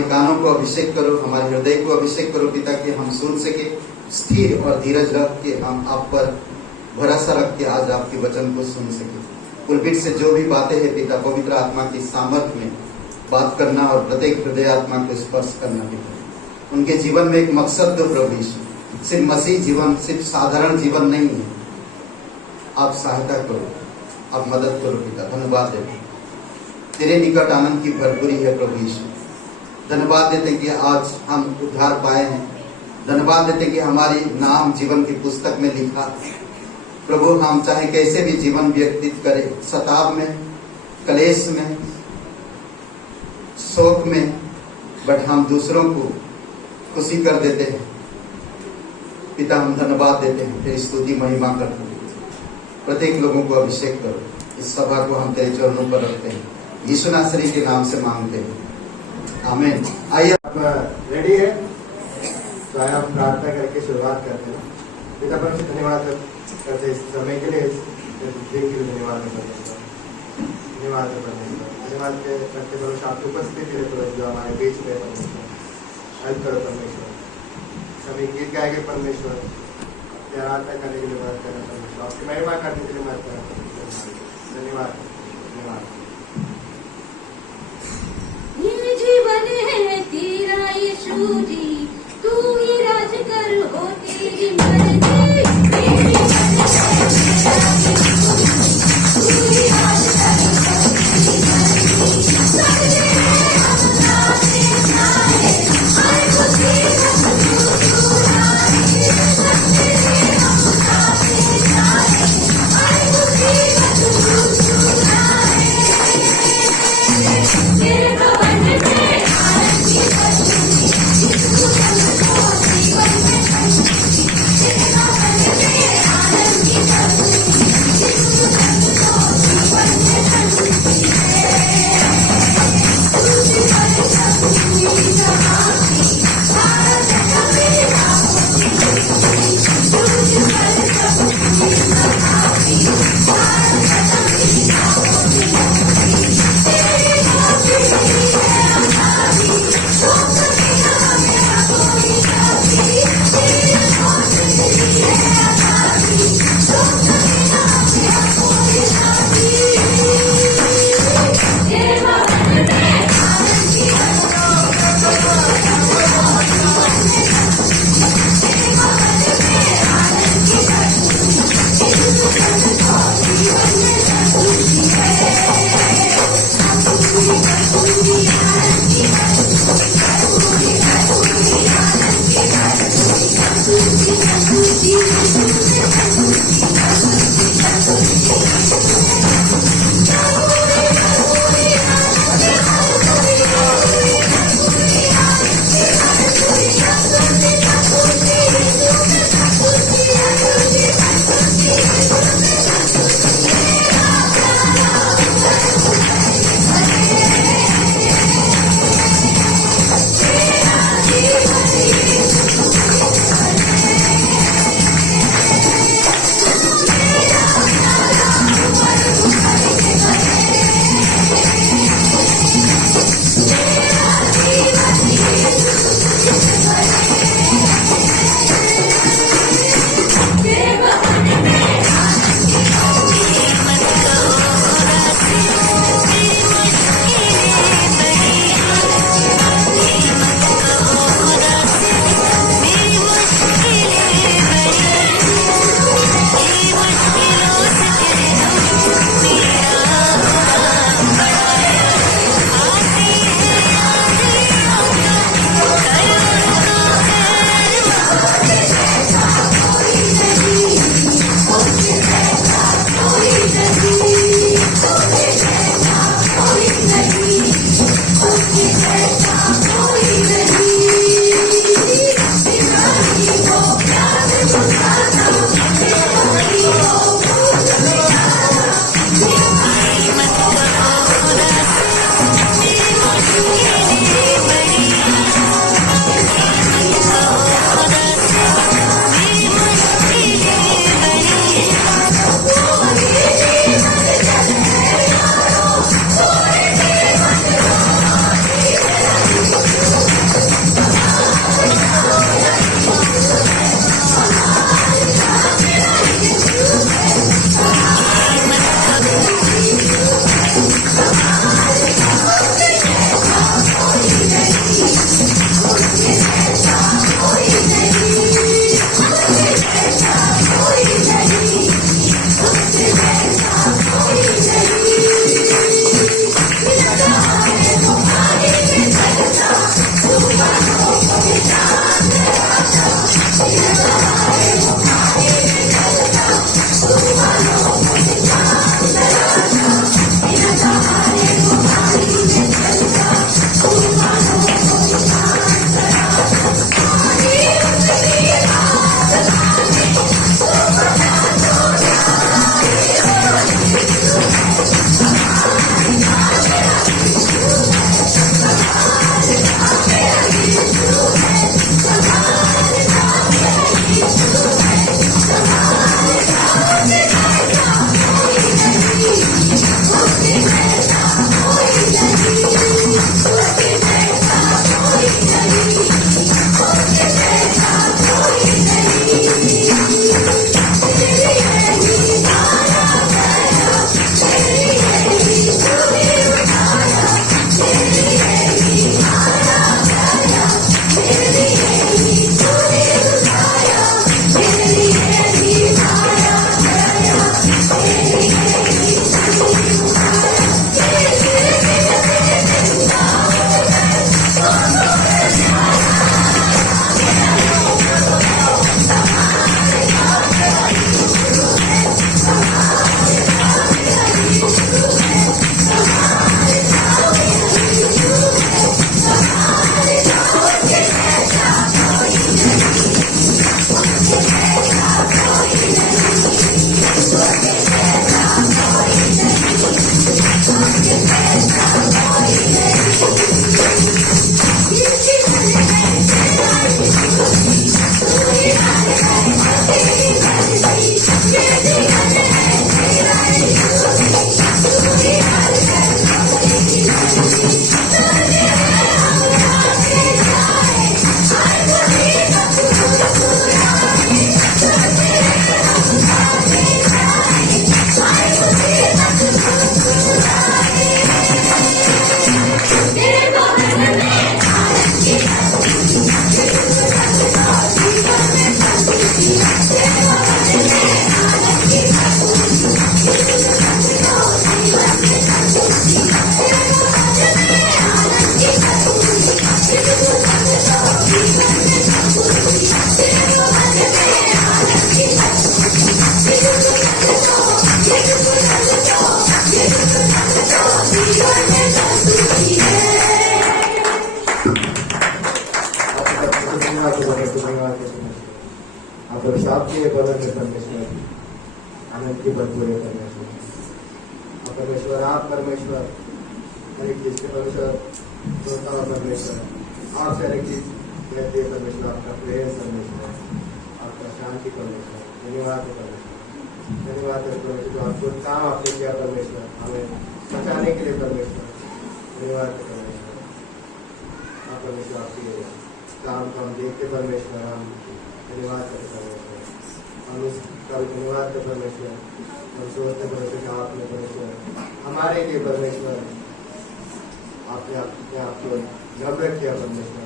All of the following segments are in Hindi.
हमारे कानों को अभिषेक करो, हमारे हृदय को अभिषेक करो पिता, कि हम सुन सके, स्थिर और धीरज रख के हम आप पर भरोसा रख के आज आपके वचन को सुन सके। पुलपिट से जो भी बातें हैं पिता, पवित्र आत्मा की सामर्थ्य में बात करना और प्रत्येक हृदय आत्मा को स्पर्श करना पिता। उनके जीवन में एक मकसद दो प्रभु यीशु, सिर्फ मसीह जीवन, सिर्फ साधारण जीवन नहीं है। आप सहायता करो, आप मदद करो पिता। धन्यवाद देते तेरे निकट आनंद की भरपूरी है प्रभु यीशु। धन्यवाद देते कि आज हम उद्धार पाए हैं। धन्यवाद देते कि हमारी नाम जीवन की पुस्तक में लिखा। प्रभु हम चाहे कैसे भी जीवन व्यतीत करें, सताव में, कलेश में, शोक में, बट हम दूसरों को खुशी कर देते हैं पिता। हम धन्यवाद देते हैं, तेरी स्तुति महिमा करते हैं। प्रत्येक लोगों को अभिषेक करो। इस सभा को हम तेरे चरणों पर रखते हैं, यीशु नासरी के नाम से मांगते हैं, आमीन। आइए, आप रेडी है तो आइए हम प्रार्थना करके शुरुआत करते हैं। पिता परम से धन्यवाद करते इस समय के लिए, धन्यवाद परमेश्वर, धन्यवाद परमेश्वर, धन्यवाद करते परमेश्वर आपकी उपस्थिति के लिए जो हमारे बीच में परमेश्वर हेल्प करो परमेश्वर। सभी गीत गाएंगे परमेश्वर, आराधना करने के लिए मदद करें परमेश्वर, आपकी महिमा करने के लिए मदद करें परमेश्वर। धन्यवाद धन्यवाद। ये जीवन है तेरा यीशु जी, तू ही राज कर, हो तेरी मर्जी। तेरी मर्जी है तेरा यीशु, तू ही राज कर, हो तेरी मर्जी। सब तेरे अपना देखना है, हर खुशी है तू रानी। सब तेरे अपना देखना है, हर खुशी है तू रानी। तेरे भवन में आनंद की बरसती, तू सबको जीवन में बरसती। तेरे भवन में आनंद की बरसती, तू सबको जीवन में बरसती है। तुझी बरसती समाप्ति, भारत कभी ना होती। तुझी बरसती समाप्ति, भारत कभी ना होती। तेरी मौजूदगी है हमारी, तो कभी हमें कोई जाती। तेरी मौजूदगी है हमारी, तो कभी हमें कोई जाती। तेरे भवन में आनंद की बरसती, जीवन में बरसती। तेरे भवन में आनंद की बरसती, तू सबको जीवन में बरसती है। पूरी आनंद की बरसती, पूरी आनंद की बरसती। बरसती बरसती अभिशाप के बदल में परमेश्वर आनंद की भरपूर है परमेश्वर। और परमेश्वर आप परमेश्वर हर एक चीज के परमेश्वर सोता हुआ परमेश्वर आपसे हर एक चीज कहते हैं परमेश्वर। आपका प्रेम परमेश्वर, आपका शांति परमेश्वर, धन्यवाद है परमेश्वर। धन्यवाद है परमेश्वर जो आपको काम आपने किया परमेश्वर हमें बचाने के लिए परमेश्वर। धन्यवाद है परमेश्वर। आप परमेश्वर आपके काम को हम देखते परमेश्वर, हम धन्यवाद करते परमेश्वर। हम उसका भी धन्यवाद करते परमेश्वर। हम सोचते परमेश्वर कि आपने परमेश्वर हमारे लिए परमेश्वर आपने अपने आप को नम्र किया परमेश्वर।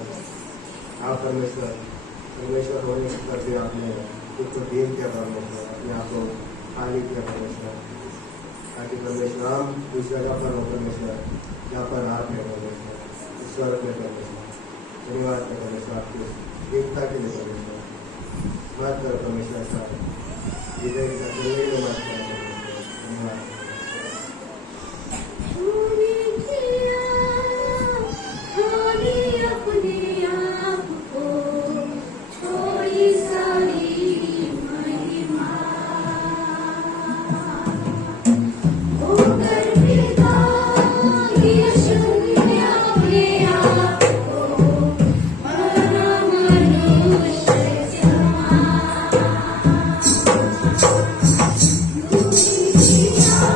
आप परमेश्वर परमेश्वर होने के पर भी आपने खुद को दीन किया परमेश्वर, अपने आप को खाली किया परमेश्वर, ताकि परमेश्वर हम उस जगह पर हो परमेश्वर जहाँ पर आप है परमेश्वर, ईश्वर में परमेश्वर। धन्यवाद है परमेश्वर आपकी दीनता के लिए परमेश्वर। मत करो परमेश्वर ऐसा हृदय का चलने में मत करो परमेश्वर। धन्यवाद। तूने किया खाली अपने आप को, छोड़ी सारी महिमा, होकर पिता यीशु ने अपने आप को मरा मनुष्य जमा। तूने किया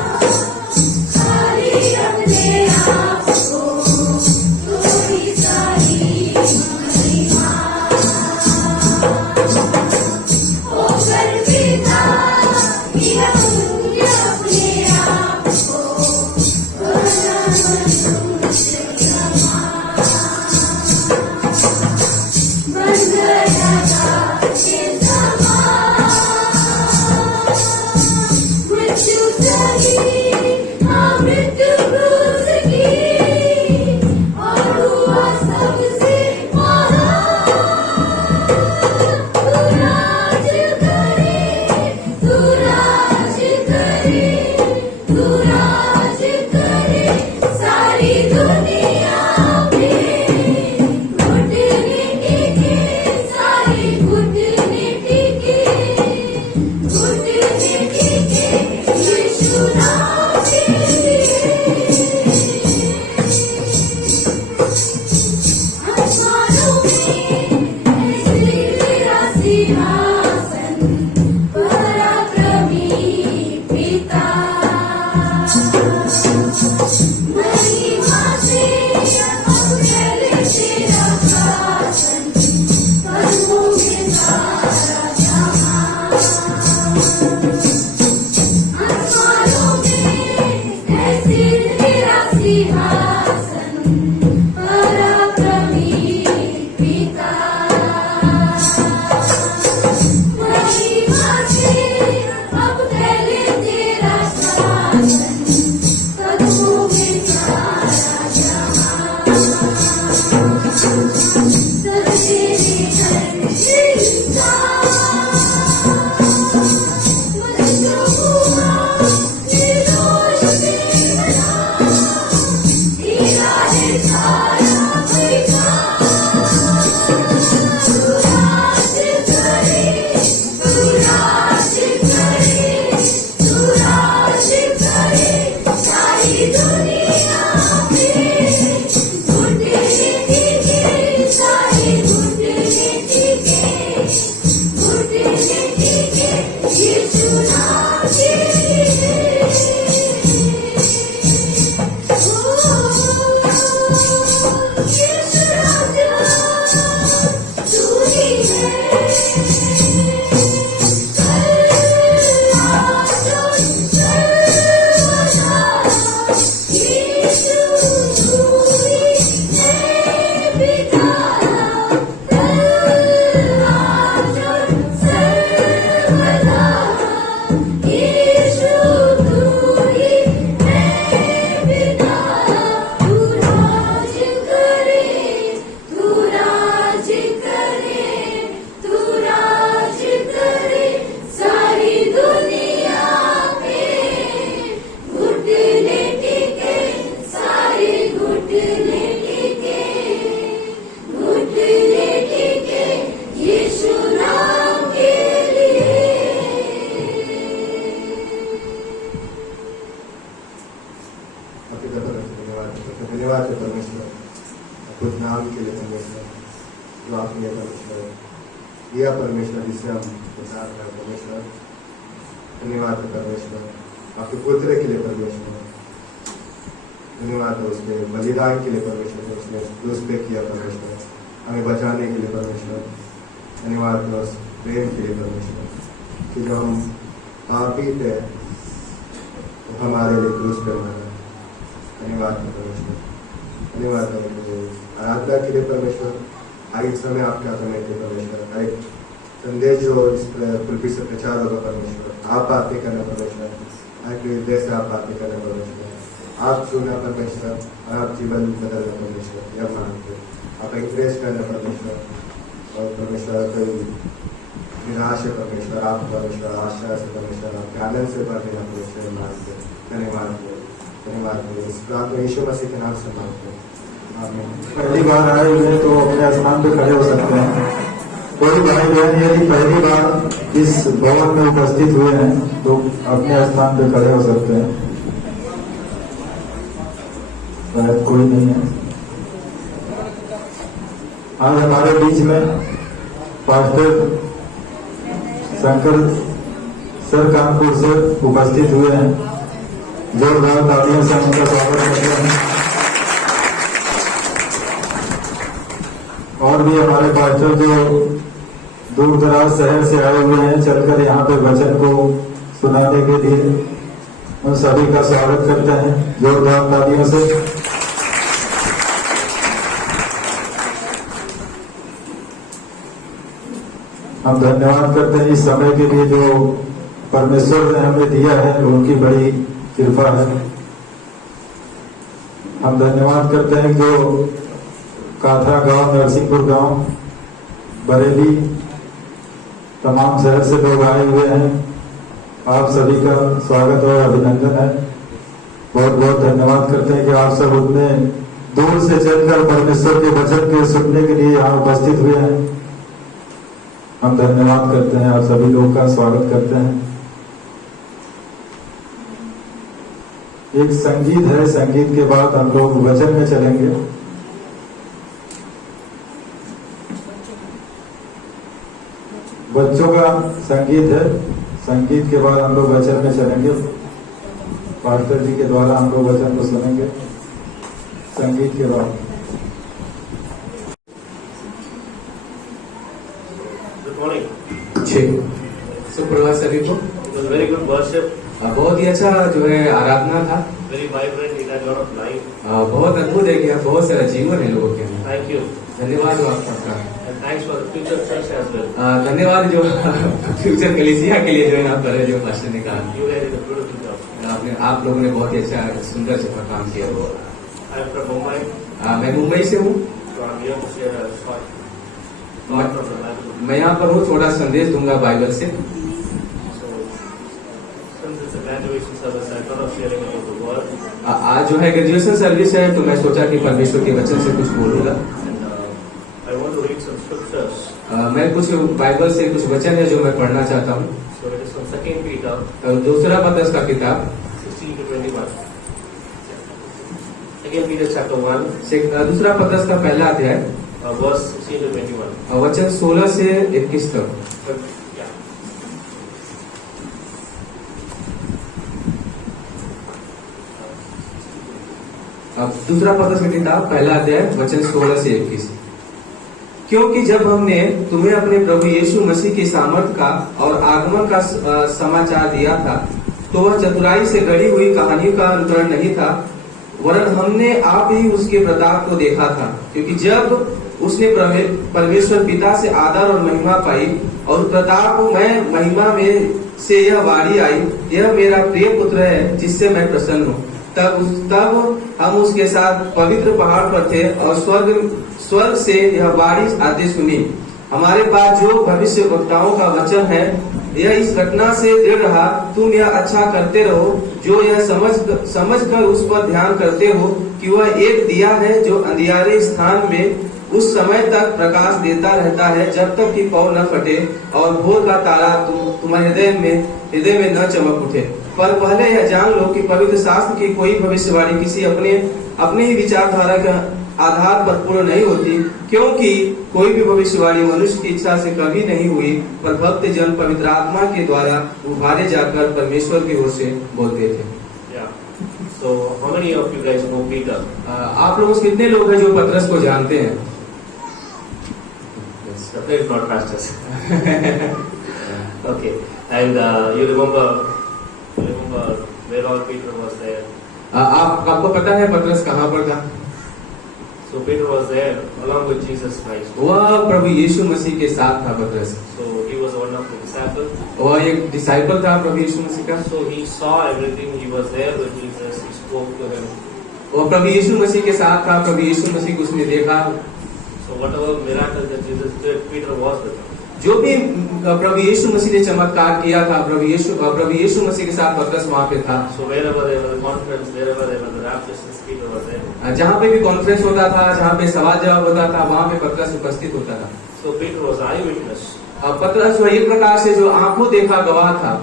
जिससे हम प्रचार कर परमेश्वर। धन्यवाद है परमेश्वर, आपके पुत्र के लिए परमेश्वर। धन्यवाद है उसके बलिदान के लिए परमेश्वर, उसने क्रूस पे किया परमेश्वर, हमें बचाने के लिए परमेश्वर। धन्यवाद है उस प्रेम के लिए परमेश्वर, कि जो हम पापी थे तो हमारे लिए क्रूस पे मरा। धन्यवाद है परमेश्वर। धन्यवाद है आराधना के लिए परमेश्वर। हर एक समय आपका समय थे परमेश्वर, हर एक संदेश जो इस पृथ्वी से प्रचार होगा परमेश्वर, आप बातें करना परमेश्वर, हर एक हृदय से आप बातें करना परमेश्वर, आप छूना परमेश्वर और आप जीवन बदलना परमेश्वर। यह मानते आप इंप्रेस करना परमेश्वर, और परमेश्वर कोई निराश है परमेश्वर, आप परमेश्वर आशा से परमेश्वर आपके आनंद से भर देना परमेश्वर। मानते धन्यवाद धन्यवाद। इस प्रार्थना यीशु मसीह के नाम से मांगते हैं, आमीन। पहली बार आए हुए तो अपने स्थान पे खड़े हो सकते हैं। कोई भाई बहन यदि पहली बार इस भवन में उपस्थित हुए हैं तो अपने स्थान पे खड़े हो सकते हैं। शायद कोई नहीं है। आज हमारे बीच में पास्टर शंकर सर कानपुर से उपस्थित हुए हैं। जोरदार तालियों से उनका स्वागत करते हैं। और भी हमारे पास्टर जो दूर दराज शहर से आए हुए हैं, चलकर यहाँ पे वचन को सुनाने के लिए, उन सभी का स्वागत करते हैं जोरदार तालियों से। हम धन्यवाद करते हैं इस समय के लिए जो परमेश्वर ने हमें दिया है, उनकी बड़ी कृपा है। हम धन्यवाद करते हैं जो काथरा गांव, नरसिंहपुर गांव, बरेली, तमाम शहर से लोग आए हुए हैं। आप सभी का स्वागत और अभिनंदन है। बहुत बहुत धन्यवाद करते हैं कि आप सब उतने दूर से चलकर परमेश्वर के वचन के सुनने के लिए यहाँ उपस्थित हुए हैं। हम धन्यवाद करते हैं, आप सभी लोग का स्वागत करते हैं। एक संगीत है, संगीत के बाद हम लोग वचन में चलेंगे। बच्चों का संगीत है, संगीत के बाद हम लोग वचन में चलेंगे। पास्टर जी के द्वारा हम लोग वचन को सुनेंगे संगीत के बाद। Good morning. सुप्रभात सभी को। It was very good worship, बहुत ही अच्छा जो है आराधना था। very vibrant. It had a lot of life. बहुत अद्भुत है कि यहाँ बहुत सारा जीवन है लोगों के अंदर। Thank you, धन्यवाद हो आपका। and thanks for the future church as well. धन्यवाद जो फ्यूचर कलीसिया के लिए जो यहाँ पर है, जो पास्टर ने कहा। You guys did a beautiful job. आप लोगों ने बहुत ही अच्छा सुंदर से काम किया। I'm from Mumbai, मैं मुंबई से हूँ। so I'm here to share a short thought from the Bible. मैं यहाँ पर हूँ, थोड़ा संदेश दूंगा बाइबल से। So, since it's a graduation service, I thought of sharing about the word, आज जो है ग्रेजुएशन सर्विस है, तो मैं सोचा कि परमेश्वर के वचन से कुछ बोलूंगा। and I want to read some scriptures. मैं कुछ बाइबल से कुछ वचन है जो मैं पढ़ना चाहता हूँ। So it is from 2 Peter दूसरा पत्रस का किताब 16 to 21. 2 Peter chapter 1, दूसरा पत्रस का पहला अध्याय verse 16 to 21. वचन 16 से 21 तक। But, yeah. दूसरा पत्रस का किताब पहला अध्याय वचन 16 से 21। क्योंकि जब हमने तुम्हें अपने प्रभु यीशु मसीह की सामर्थ का और आगमन का समाचार दिया था, तो वह चतुराई से गढ़ी हुई कहानियों का अनुकरण नहीं था, वरन हमने आप ही उसके प्रताप को देखा था। क्योंकि जब उसने परमेश्वर पिता से आदर और महिमा पाई और प्रताप में महिमा में से यह वाणी आई, यह मेरा प्रिय पुत्र है जिससे मैं प्रसन्न हूँ। तब हम उसके साथ पवित्र पहाड़ पर थे और स्वर्ग से यह वाणी आते सुनी। हमारे पास जो भविष्य वक्ताओं का वचन है, यह इस घटना से दृढ़ रहा, तुम यह अच्छा करते रहो जो यह समझ कर उस पर ध्यान करते हो कि वह एक दिया है जो अंधियारे स्थान में उस समय तक प्रकाश देता रहता है जब तक कि पौ न फटे और भोर का तारा तुम्हारे हृदय में न चमक उठे। पर पहले यह जान लो कि पवित्र शास्त्र की कोई भविष्यवाणी किसी अपने ही विचारधारा आधार पर पूर्ण नहीं होती, क्योंकि कोई भी भविष्यवाणी मनुष्य की इच्छा से कभी नहीं हुई, पर भक्त जन पवित्र आत्मा के द्वारा उभारे जाकर परमेश्वर की ओर से बोलते थे। Yeah. So, how many of you guys know Peter? आप लोगों से कितने लोग हैं जो पतरस को जानते हैं? Definitely not pastors. Okay. And you remember where all Peter was there. आपको पता है पतरस कहाँ पर था? So Peter was there along with Jesus Christ. वह प्रभु यीशु मसीह के साथ था पतरस। So he was one of the disciples. वह एक डिसाइपल था प्रभु यीशु मसीह का। So he saw everything. He was there with Jesus. He spoke to him. वह प्रभु यीशु मसीह के साथ था, प्रभु यीशु मसीह को उसने देखा। So whatever miracle that Jesus did, Peter was with him. जो भी प्रभु यीशु मसीह ने चमत्कार किया था, प्रभु यीशु मसीह के साथ पतरस वहाँ पे था। So wherever there was a conference, wherever there was a rapture, Peter was there. जहाँ पे भी कॉन्फ्रेंस होता था, जहाँ पे सवाल जवाब होता था, वहाँ पे पतरस उपस्थित होता था। So Peter was eyewitness. पतरस वह एक प्रकार से जो आंखों देखा गवाह था।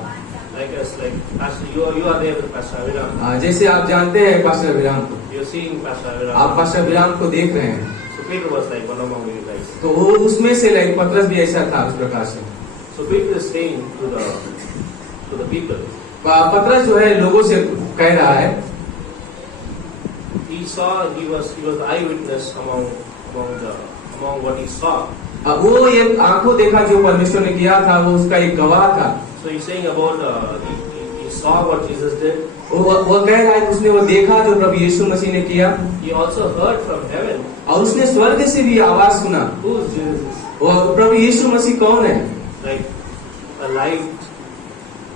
Like us, like Pastor, you are there with Pastor Aviram. जैसे आप जानते हैं पास्टर अभिराम को, You're seeing Pastor Aviram. आप पास्टर अभिराम को देख रहे हैं, So Peter was like one among you guys. तो वो उसमें से लाइक पतरस भी ऐसा था उस प्रकार से। So Peter is saying to the people. पतरस जो है लोगों से कह रहा है, He was the eyewitness among what he saw. वो एक आंखों देखा जो परमेश्वर ने किया था, वो उसका एक गवाह था। So he's saying about he saw what Jesus did. वो कह रहा है कि उसने वो देखा जो प्रभु यीशु मसीह ने किया, He also heard from heaven. और उसने स्वर्ग से भी आवाज सुना। Who is Jesus? वो प्रभु यीशु मसीह कौन है? Like a live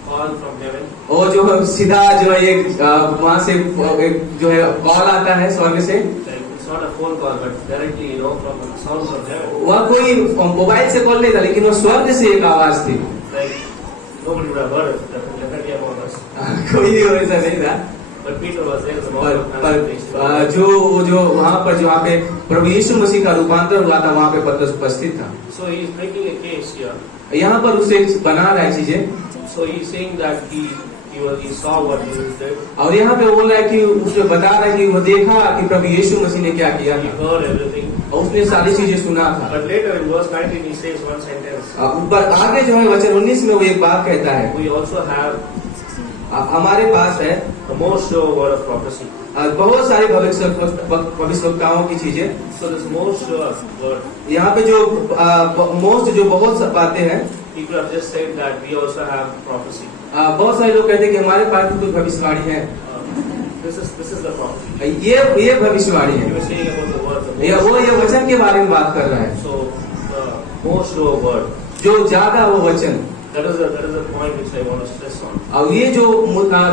call from heaven. वो जो सीधा जो है एक वहाँ से एक जो है कॉल आता है स्वर्ग से। Like it's not a phone call, but directly from sound from heaven. वह कोई मोबाइल से कॉल नहीं था, लेकिन वो स्वर्ग से एक आवाज थी। Like nobody would have heard it. Definitely among us. कोई ऐसा नहीं था, But Peter was there. The moment of पर transfiguration. जो वहाँ पर जहाँ पे प्रभु यीशु मसीह का रूपांतर हुआ था, वहाँ पे पतरस उपस्थित था। So he is making a case here. यहाँ पर उसे बना रहा है चीजें, So he is saying that he saw what Jesus did. और यहाँ पे बोल रहा है कि उसे बता रहा है कि वो देखा कि प्रभु यीशु मसीह ने क्या किया He था, heard everything. और उसने सारी चीजें सुना था। But later in verse 19 he says one sentence. ऊपर आगे जो है वचन 19 में वो एक बात कहता है, We also have हमारे पास है the most sure word of prophecy. बहुत सारे भविष्यवक्ताओं की चीजें। So this most sure word, यहाँ पे जो मोस्ट जो बहुत बातें हैं, people have just said that we also have prophecy. बहुत सारे लोग कहते हैं कि हमारे पास भी कुछ भविष्यवाणी है। This is the prophecy. ये भविष्यवाणी He है, was saying about the word, the ये most. वो ये वचन के बारे में बात कर रहा है। So the most sure word. जो ज्यादा वो वचन, That is a point which I want to stress on. और ये जो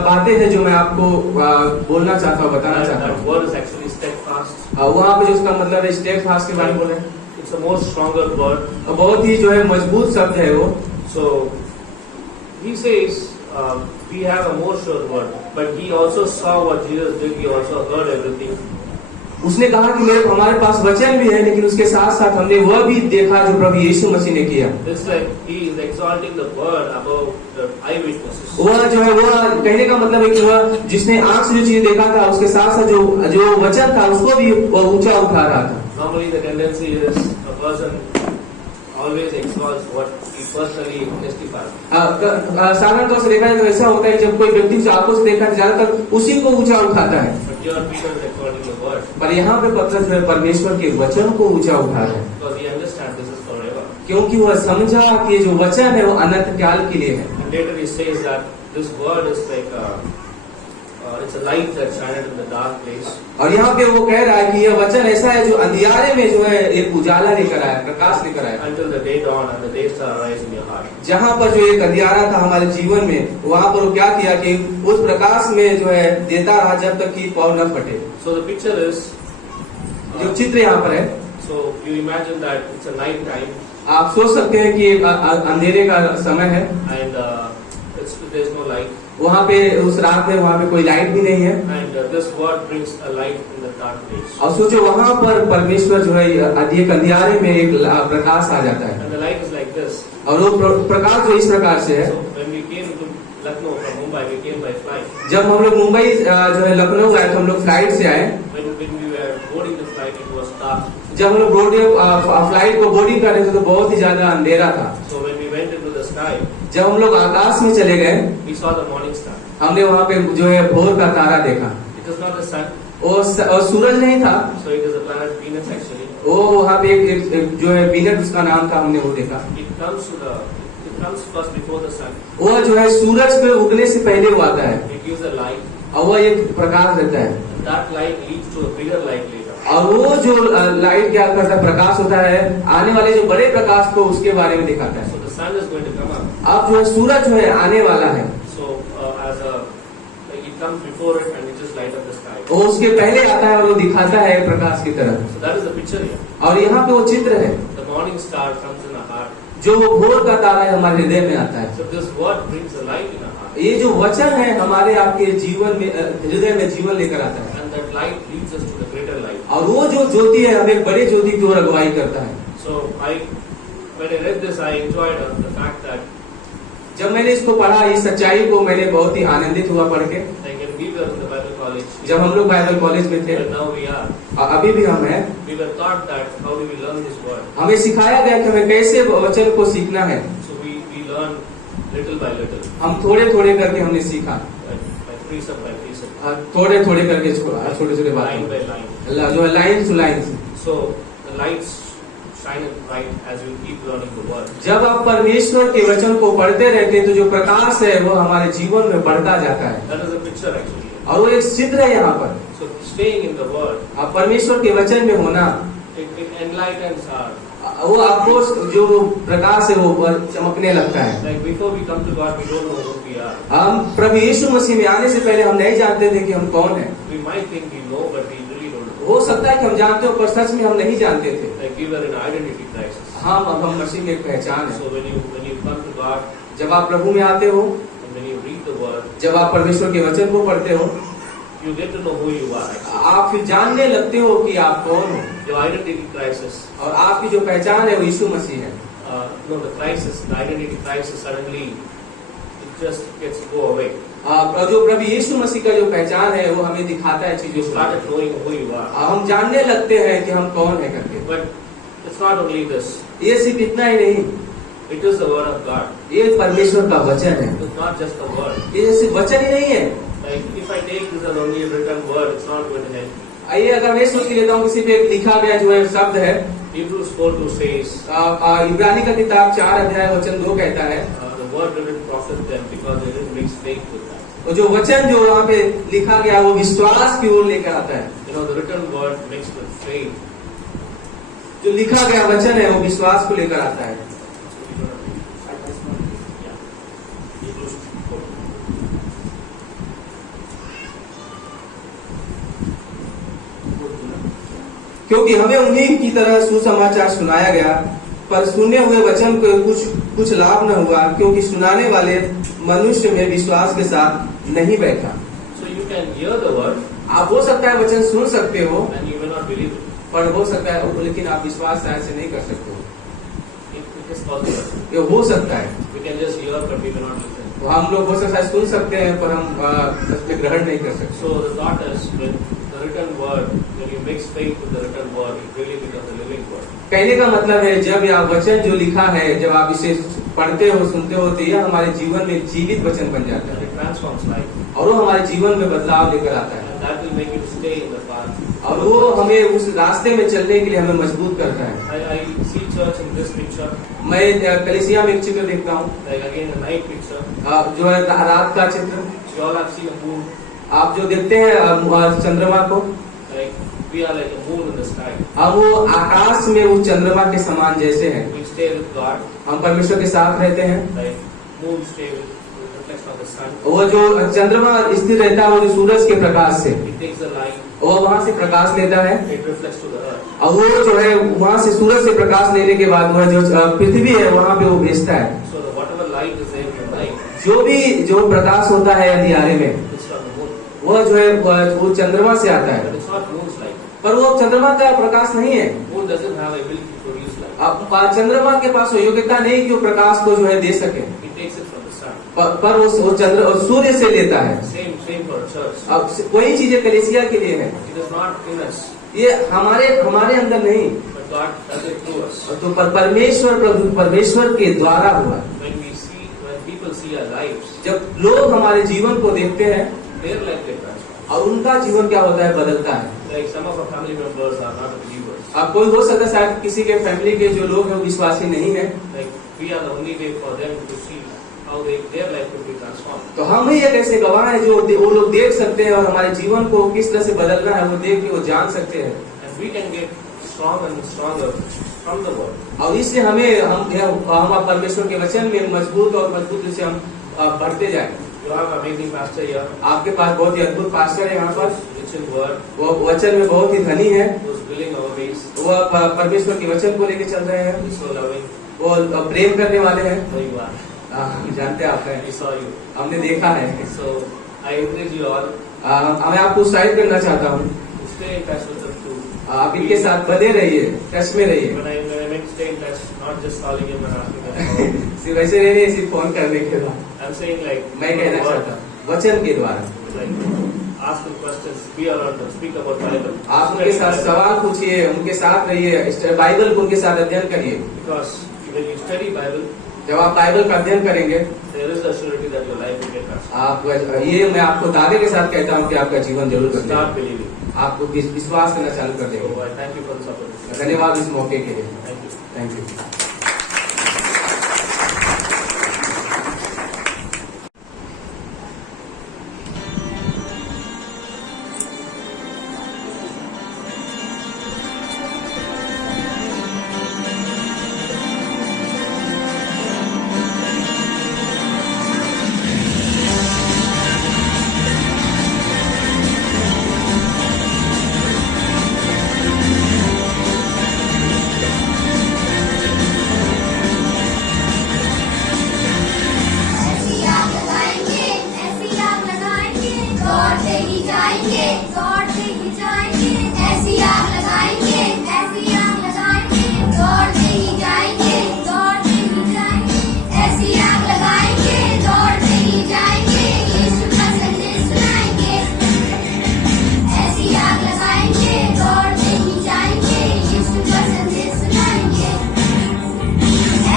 बातें हैं जो मैं आपको बोलना चाहता हूँ, बताना And चाहता that हूँ, word is actually steadfast. वहाँ पे जो उसका मतलब है स्टेप फास्ट के बारे में बोले, It's a more stronger word. बहुत ही जो है मजबूत शब्द है वो। So he says we have a more sure word, but he also saw what Jesus did. He also heard everything. उसने कहा कि हमारे पास वचन भी है, लेकिन उसके साथ साथ हमने वह भी देखा जो प्रभु यीशु मसीह ने किया। It's like he is exalting the word above the eyewitnesses. वह जो है वह कहने का मतलब है कि वह जिसने आंख से जो चीज देखा था, उसके साथ साथ जो वचन था उसको भी वह ऊंचा उठा रहा था। Normally the tendency is a person always exalts what he personally testifies. साधारण तौर से देखा जाए तो ऐसा होता है, जब कोई व्यक्ति उसे आंखों से देखा है, ज्यादातर उसी को ऊंचा उठाता है। But here Peter is exalting the word पर यहाँ पे पतरस है परमेश्वर के वचन को ऊंचा उठा रहा है, because he understands this is forever. क्योंकि वह समझा कि जो वचन है वो अनंत काल के लिए है। And later he says that this word is like it's a light that shined in the dark place. और यहाँ पे वो कह रहा है कि यह वचन ऐसा है जो अंधियारे में जो है एक उजाला लेकर आया, प्रकाश लेकर आया। Until the day dawn and the day star arise in your heart. जहाँ पर जो एक अंधियारा था हमारे जीवन में, वहाँ पर वो क्या किया कि उस प्रकाश में जो है देता रहा जब तक कि पौ न फटे। So the picture is, जो चित्र यहाँ पर है, so you imagine that it's a night time आप सोच सकते हैं कि एक अंधेरे का समय है, and there's no light, वहाँ पे उस रात में वहाँ पे कोई लाइट भी नहीं है, and this word brings a light in the dark place. और सोचो वहाँ पर परमेश्वर जो है एक अंधियारे में एक प्रकाश आ जाता है, And the light is like this. और वो प्रकाश जो इस प्रकार से है। So when we came to Lucknow from Mumbai, we came by flight. जब हम लोग मुंबई जो है लखनऊ आए तो हम लोग फ्लाइट से आए, When we were boarding the flight, it was जब हम लोग फ्लाइट को बोर्डिंग कर रहे थे तो बहुत ही ज्यादा अंधेरा था। So when we went into the sky, जब हम लोग आकाश में चले गए, we saw the morning star. हमने वहाँ पे जो है भोर का तारा देखा। It was not the sun, और सूरज नहीं था, so it is the planet Venus actually. वो वहाँ पे एक जो है वीनस उसका नाम था, हमने वो देखा। It comes first before the sun. वो जो है सूरज पे उगने से पहले वो आता है It gives a light. और वो एक प्रकाश देता है। That light leads to a bigger light later. और वो जो लाइट क्या करता है, प्रकाश होता है, आने वाले जो बड़े प्रकाश को उसके बारे में दिखाता है। So the sun is going to come up. अब जो है सूरज जो है आने वाला है, So it comes before it and it just light up the sky. वो उसके पहले आता है और वो दिखाता है प्रकाश की तरह। So that is the picture here. और यहाँ पे वो चित्र है, The morning star comes in our heart. जो वो भोर का तारा है हमारे हृदय में आता है। So this word brings a light in our heart. ये जो वचन है हमारे आपके जीवन में, हृदय में जीवन लेकर आता है। And that light leads us to the greater light. और वो जो ज्योति है हमें बड़े ज्योति की ओर अगुवाई करता है। So when I read this, I enjoyed the fact that जब मैंने इसको पढ़ा, इस सच्चाई को मैंने बहुत ही आनंदित हुआ पढ़ के। like when we were in the Bible college, जब हम लोग बाइबल कॉलेज में थे, and now we are, अभी भी हम हैं, we were taught that how do we learn this word. हमें सिखाया गया कि हमें कैसे वचन को सीखना है। So we learn little by little, हम थोड़े थोड़े करके हमने सीखा, by precept by precept, थोड़े थोड़े करके छोटे छोटे line बातें, by line. जो है line to line. So the lights shine bright as you keep learning the word. जब आप परमेश्वर के वचन को पढ़ते रहते हैं तो जो प्रकाश है वो हमारे जीवन में बढ़ता जाता है। That is a picture actually. और वो एक चित्र है यहाँ पर। So staying in the word, आप परमेश्वर के वचन में होना, it enlightens our. वो आपको जो प्रकाश है वो चमकने लगता है। Like before we come to God, we don't know who we are. हम प्रभु यीशु मसीह में आने से पहले हम नहीं जानते थे कि हम कौन हैं। We might think we know, but we really don't know. हो सकता है कि हम जानते हो पर सच में हम नहीं जानते थे। Like we were in identity crisis. हम मसीह में एक पहचान है। So when you come to God जब आप प्रभु में आते हो, and when you read the word, जब आप परमेश्वर के वचन को पढ़ते हो, you get to know who you are actually. आप फिर जानने लगते हो कि आप कौन हो। Your identity crisis. और आपकी जो पहचान है वो यीशु मसीह है। No, the crisis, the identity crisis suddenly it just gets go away. और जो प्रभु यीशु मसीह का जो पहचान है वो हमें दिखाता है चीजों You को। started knowing who you are. हम जानने लगते हैं कि हम कौन है करके। But it's not only this. ये सिर्फ इतना ही नहीं, It is the word of God. ये परमेश्वर का वचन है। It's not just a word. ये सिर्फ वचन ही नहीं है। Like if I take this as only a written word, it's not going to help me. आइए अगर मैं सोच के लेता हूँ किसी पे एक लिखा गया जो है शब्द है, Hebrews 4:2 says, इब्रानी का किताब 4 अध्याय वचन 2 कहता है, the word didn't profit them because they didn't mix faith with that. और जो वचन जो वहाँ पे लिखा गया वो विश्वास की ओर लेकर आता है। You know, the written word mixed with faith. जो लिखा गया वचन है वो विश्वास को लेकर आता है। Yeah. Hebrews 4. क्योंकि हमें उन्हीं की तरह सुसमाचार सुनाया गया, पर सुने हुए वचन को कुछ लाभ न हुआ, क्योंकि सुनाने वाले मनुष्य में विश्वास के साथ नहीं बैठा। So you can hear the word आप हो सकता है वचन सुन सकते हो, and you may not believe it. पर हो सकता है लेकिन आप विश्वास शायद से नहीं कर सकते हो। It is possible. ये हो सकता है। We can just hear, but we cannot listen. तो हम लोग हो सकता है सुन सकते हैं पर हम उसमें ग्रहण नहीं कर सकते। So the thought is when the written word, when you mix faith with the written word, it really becomes a living word. कहने का मतलब है जब यह वचन जो लिखा है, जब आप इसे पढ़ते हो सुनते हो तो यह हमारे जीवन में जीवित वचन बन जाता And है it transforms life. और वो हमारे जीवन में बदलाव लेकर आता है And that will make you stay in the path. और वो हमें उस रास्ते में चलने के लिए हमें मजबूत करता है। I see church in this picture, मैं कलीसिया में एक चित्र देखता हूँ, like again a night picture. जो है रात का चित्र। You all have seen a moon. आप जो देखते हैं चंद्रमा को, Like we are like a moon in the sky. अब वो आकाश में वो चंद्रमा के समान जैसे हैं। We stay with God. हम परमेश्वर के साथ रहते हैं। Like moon stay with reflection of the sun. वो जो चंद्रमा स्थिर रहता है वो जो सूरज के प्रकाश से, It takes the light. वो वहाँ से प्रकाश लेता है It reflects to the earth. और वो जो है वहाँ से सूरज से प्रकाश लेने के बाद वह जो पृथ्वी है वहाँ पे वो भेजता है। So the whatever light is there in night, जो प्रकाश होता है अंधियारे में it's from the moon. वह जो है वो चंद्रमा से आता है, But it's not moon's light. पर वो चंद्रमा का प्रकाश नहीं है। Moon doesn't have ability to produce light. अब चंद्रमा के पास वो योग्यता नहीं कि वो प्रकाश को जो है दे सके, It takes it from the sun. पर वो चंद्र सूर्य से लेता है। Same for a church. अब वही चीजें कलीसिया के लिए है। It is not in us. ये हमारे अंदर नहीं, but God does it through us. तो परमेश्वर के द्वारा हुआ। When people see our lives, जब लोग हमारे जीवन को देखते हैं their life they transform. और उनका जीवन क्या होता है, बदलता है। Like some of our family members are not believers. अब कोई हो सकता है शायद किसी के फैमिली के जो लोग हैं वो विश्वासी नहीं है, Like we are the only way for them to see how their life could be transformed. तो हम ही एक ऐसे गवाह हैं जो वो लोग देख सकते हैं और हमारे जीवन को किस तरह से बदलना है वो देख के वो जान सकते हैं। And we can get strong and stronger from the word. और इससे हम परमेश्वर के वचन में मजबूत रूप से हम बढ़ते जाए। You have an amazing pastor here, आपके पास बहुत ही अद्भुत पास्टर है यहाँ पर, rich in word, वो वचन में बहुत ही धनी है, who's willing always, वो परमेश्वर के वचन को लेके चल रहे हैं, who's so loving. वो प्रेम करने वाले हैं। So you are. जानते हैं आप हैं, We saw you. हमने देखा है। So I encourage you all मैं आपको उत्साहित करना चाहता हूँ, to stay in touch with the truth. आप इनके साथ बने रहिए, टच में रहिए। When I meant stay in touch, not just calling him and asking him. सिर्फ ऐसे नहीं, सिर्फ फोन करने के बाद I'm saying like मैं कहना चाहता हूँ वचन के द्वारा like ask them questions, be around them, speak about Bible. आप उनके साथ सवाल पूछिए, उनके साथ रहिए, बाइबल को उनके साथ अध्ययन करिए। Because when you study Bible, जब आप बाइबल का अध्ययन करेंगे, there is a surety that your life will get transformed. आप ये मैं आपको दावे के साथ कहता हूँ कि आपका जीवन जरूर Start बदलेगा, believing. आपको विश्वास करना चालू कर So देगा। I thank you for this opportunity. धन्यवाद इस मौके के लिए, Thank you. Thank you. ऐसी आग लगाएंगे, ऐसी आग लगाएंगे, दौड़ते ही जाएंगे, दौड़ते ही जाएंगे। ऐसी आग लगाएंगे, ऐसी आग लगाएंगे, दौड़ते ही जाएंगे, दौड़ते ही जाएंगे। ऐसी आग लगाएंगे, दौड़ते ही जाएंगे, यीशु का संदेश सुनाएंगे। ऐसी आग लगाएंगे, दौड़ते ही जाएंगे, यीशु का संदेश सुनाएंगे।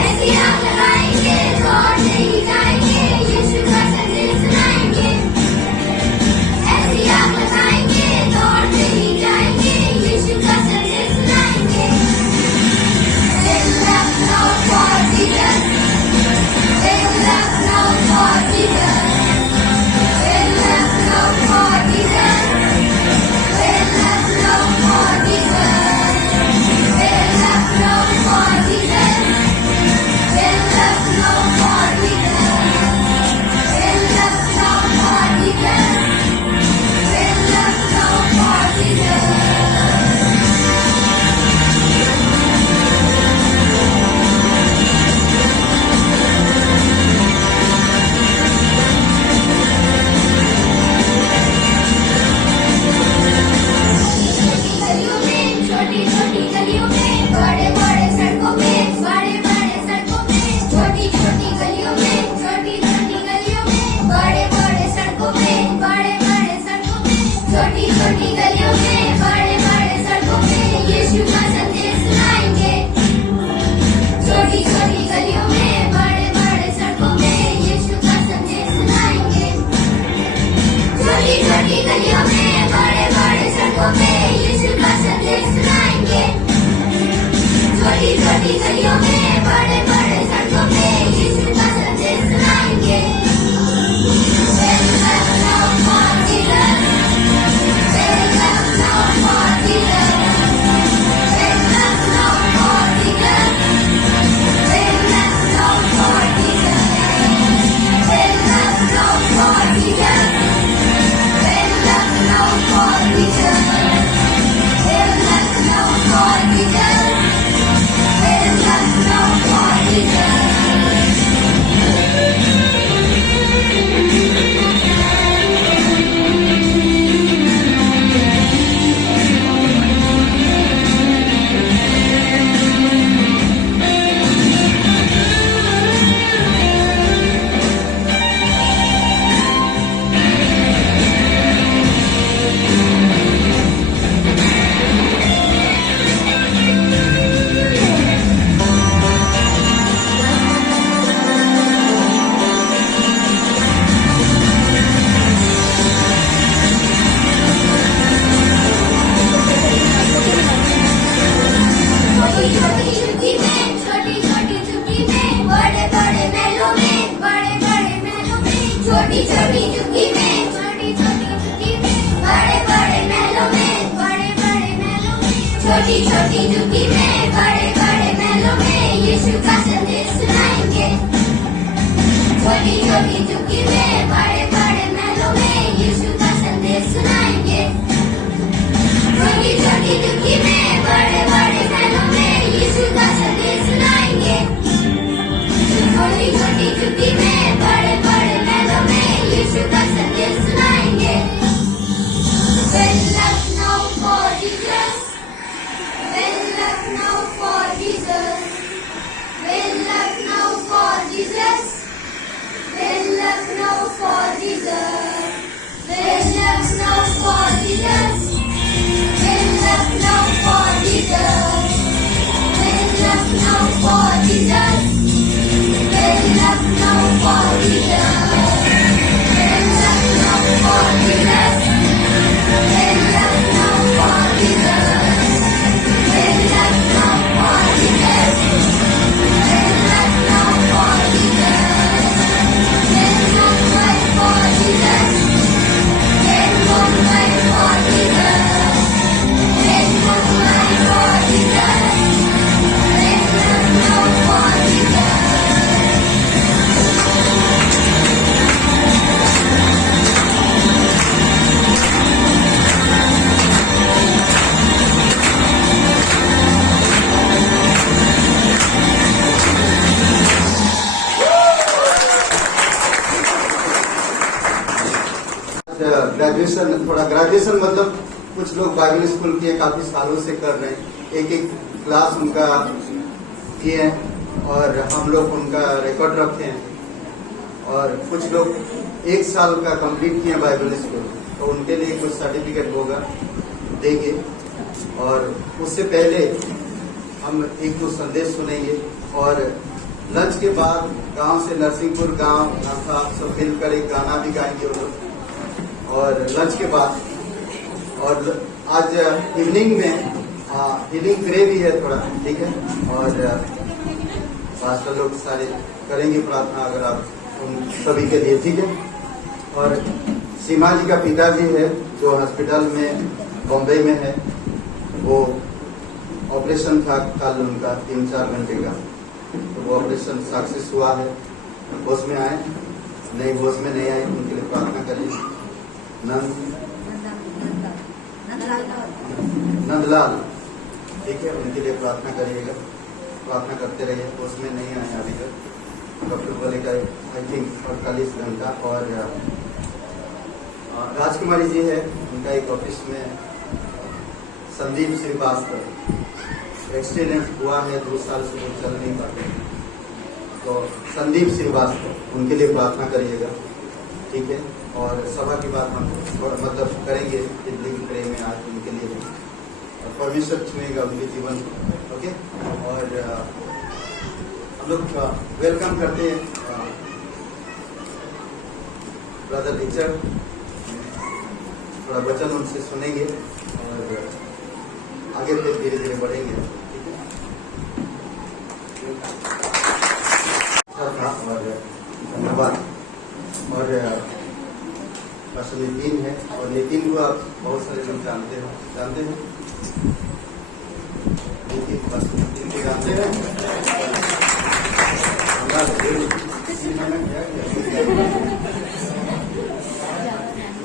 ऐसी आग लगाएंगे, दौड़ते ही जाएंगे, यीशु का संदेश सुनाएंगे। ऐसी आग लगाएंगे, दौड़ते ही जाएंगे, यीशु का संदेश सुनाएंगे। Will love now for Jesus. Will love now for Jesus. Will love now for Jesus. Will love now for Jesus. Will love now for Jesus. Will love now for Jesus. Will love now for Jesus. Will love now for Jesus. गलियों में, छोटी छोटी गलियों में, बड़े बड़े सड़कों में, बड़े बड़े सड़कों में, छोटी छोटी गलियों में, छोटी छोटी गलियों में, बड़े बड़े सड़कों में, बड़े बड़े सड़कों में, छोटी छोटी गलियों में, बड़े बड़े सड़कों में, यीशु का संदेश सुनाएंगे। छोटी छोटी गलियों में, बड़े बड़े सड़कों में, यीशु का संदेश सुनाएंगे। छोटी छोटी गलियों में, बड़े बड़े सड़कों में, यीशु का संदेश सुनाएंगे। छोटी छोटी गलियों में, बड़े बड़े सड़कों में, यीशु का संदेश सुनाएंगे। Will love now for Jesus. Will love now for Jesus. Will love now for Jesus. Will love now for Jesus. Will love now for Jesus. Will love now for Jesus. Will love now for Jesus. Will love now छोटी छोटी झुग्गी में छोटी छोटी झुग्गी में बड़े बड़े महलों में बड़े बड़े महलों में छोटी छोटी झुग्गी में बड़े बड़े महलों में यीशु का संदेश सुनाएंगे छोटी छोटी झुग्गी में बड़े बड़े महलों में यीशु का संदेश सुनाएंगे छोटी छोटी झुग्गी में बड़े बड़े महलों में यीशु का संदेश सुनाएंगे छोटी छोटी झुग्गी में बड़े बड़े महलों में यीशु का संदेश सुनाएंगे When Lucknow for Jesus, when Lucknow for Jesus, when Lucknow for Jesus, when Lucknow for Jesus, when Lucknow for Jesus, when Lucknow for Jesus, when Lucknow for Jesus. When Lucknow for Jesus, when Lucknow for Jesus, when Lucknow for Jesus, when Lucknow for Jesus, when Lucknow for Jesus, when Mumbai for Jesus, when Mumbai for Jesus, when Mumbai for Jesus, when Lucknow for Jesus. Graduation मतलब कुछ लोग बाइबल स्कूल किए काफी सालों से कर रहे हैं एक एक क्लास उनका किए हैं और हम लोग उनका रिकॉर्ड रखे हैं और कुछ लोग 1 साल का कंप्लीट किए बाइबल स्कूल तो उनके लिए कुछ सर्टिफिकेट होगा देंगे और उससे पहले हम एक दो संदेश सुनेंगे और लंच के बाद गांव से नरसिंहपुर गांव नाथा सब मिलकर एक गाना भी गाएंगे वो लोग और लंच के बाद और आज इवनिंग में हीलिंग प्रे भी है थोड़ा ठीक है और पास्टर लोग सारे करेंगे प्रार्थना अगर आप उन सभी के लिए ठीक है और सीमा जी का पिताजी है जो हॉस्पिटल में बॉम्बे में है वो ऑपरेशन था कल उनका 3-4 घंटे का तो वो ऑपरेशन सक्सेस हुआ है होश में आए नहीं होश में नहीं आए उनके लिए प्रार्थना करिए नंदलाल ठीक है उनके लिए प्रार्थना करिएगा प्रार्थना करते रहिए उसमें नहीं आए अभी तक डॉक्टर बोले का आई थिंक 48 घंटा और राजकुमारी जी है उनका एक ऑफिस में संदीप श्रीवास्तव एक्सीडेंट हुआ है 2 साल से वो चल नहीं पाते तो संदीप श्रीवास्तव उनके लिए प्रार्थना करिएगा ठीक है और सभा की बात हम मतलब करेंगे दिल्ली की प्रेम में आज उनके लिए और परमेश्वर छुएगा उनके जीवन ओके और हम लोग वेलकम करते हैं ब्रदर रिचर्ड थोड़ा वचन उनसे सुनेंगे और आगे फिर धीरे धीरे बढ़ेंगे ठीक है और धन्यवाद और पास्टर नितिन है और नितिन को आप बहुत सारे लोग जानते हैं नितिन पास्टर नितिन को जानते हैं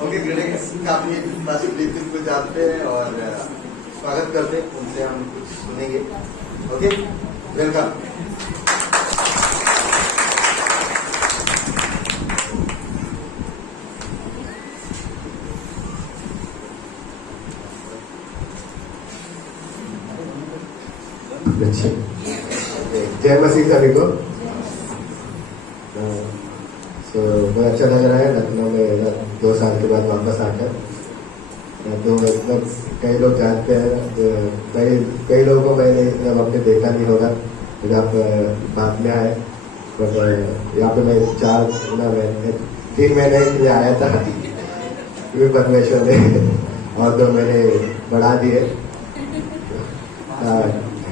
ओके ग्रेट काफी पास्टर नितिन को जानते हैं और स्वागत करते हैं उनसे हम कुछ सुनेंगे ओके वेलकम जय मसीह सभी को बहुत अच्छा लग रहा है लखनऊ में 2 साल के बाद वापस आकर तो मतलब कई लोग जानते हैं कई लोगों को मैंने मतलब अपने देखा नहीं होगा जब आप बाद में आए बट यहाँ पे मैं 3 महीने के लिए आया था परमेश्वर ने और 2 महीने बढ़ा दिए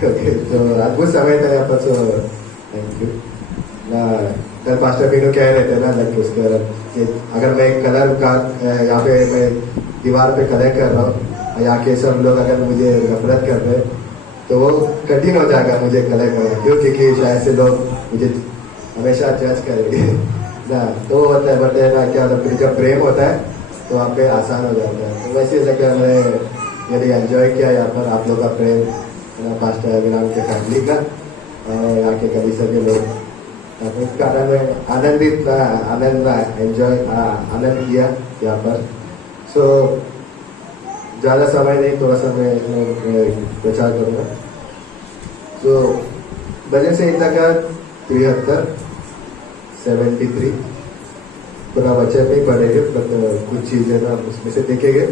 तो अद्भुत समय था यहाँ पर थैंक यू कल पास्टर बीनू कह रहे थे ना लग उसके कि अगर मैं कलर का यहाँ पे मैं दीवार पे कलर कर रहा हूँ, यहाँ के सब लोग अगर मुझे नफरत कर रहे तो वो कठिन हो जाएगा मुझे कलर करना, क्यों? क्योंकि शायद से लोग मुझे हमेशा जज करेंगे ना, तो वो होता है। बट ना क्या होता है, जब प्रेम होता है तो वहाँ पे आसान हो जाता है। तो वैसे लगा मैं यदि एंजॉय किया यहाँ पर आप लोग का प्रेम, पास्टर अभिराम के फैमिली का और यहाँ के कलीसिया के लोग, इस कारण में आनंदित आनंद किया यहाँ पर। सो ज़्यादा समय नहीं, थोड़ा सा मैं प्रचार करूँगा। तो बजट से इतना का 73 पूरा वचन नहीं पढ़ेंगे, बट कुछ चीजें ना उसमें से देखेंगे।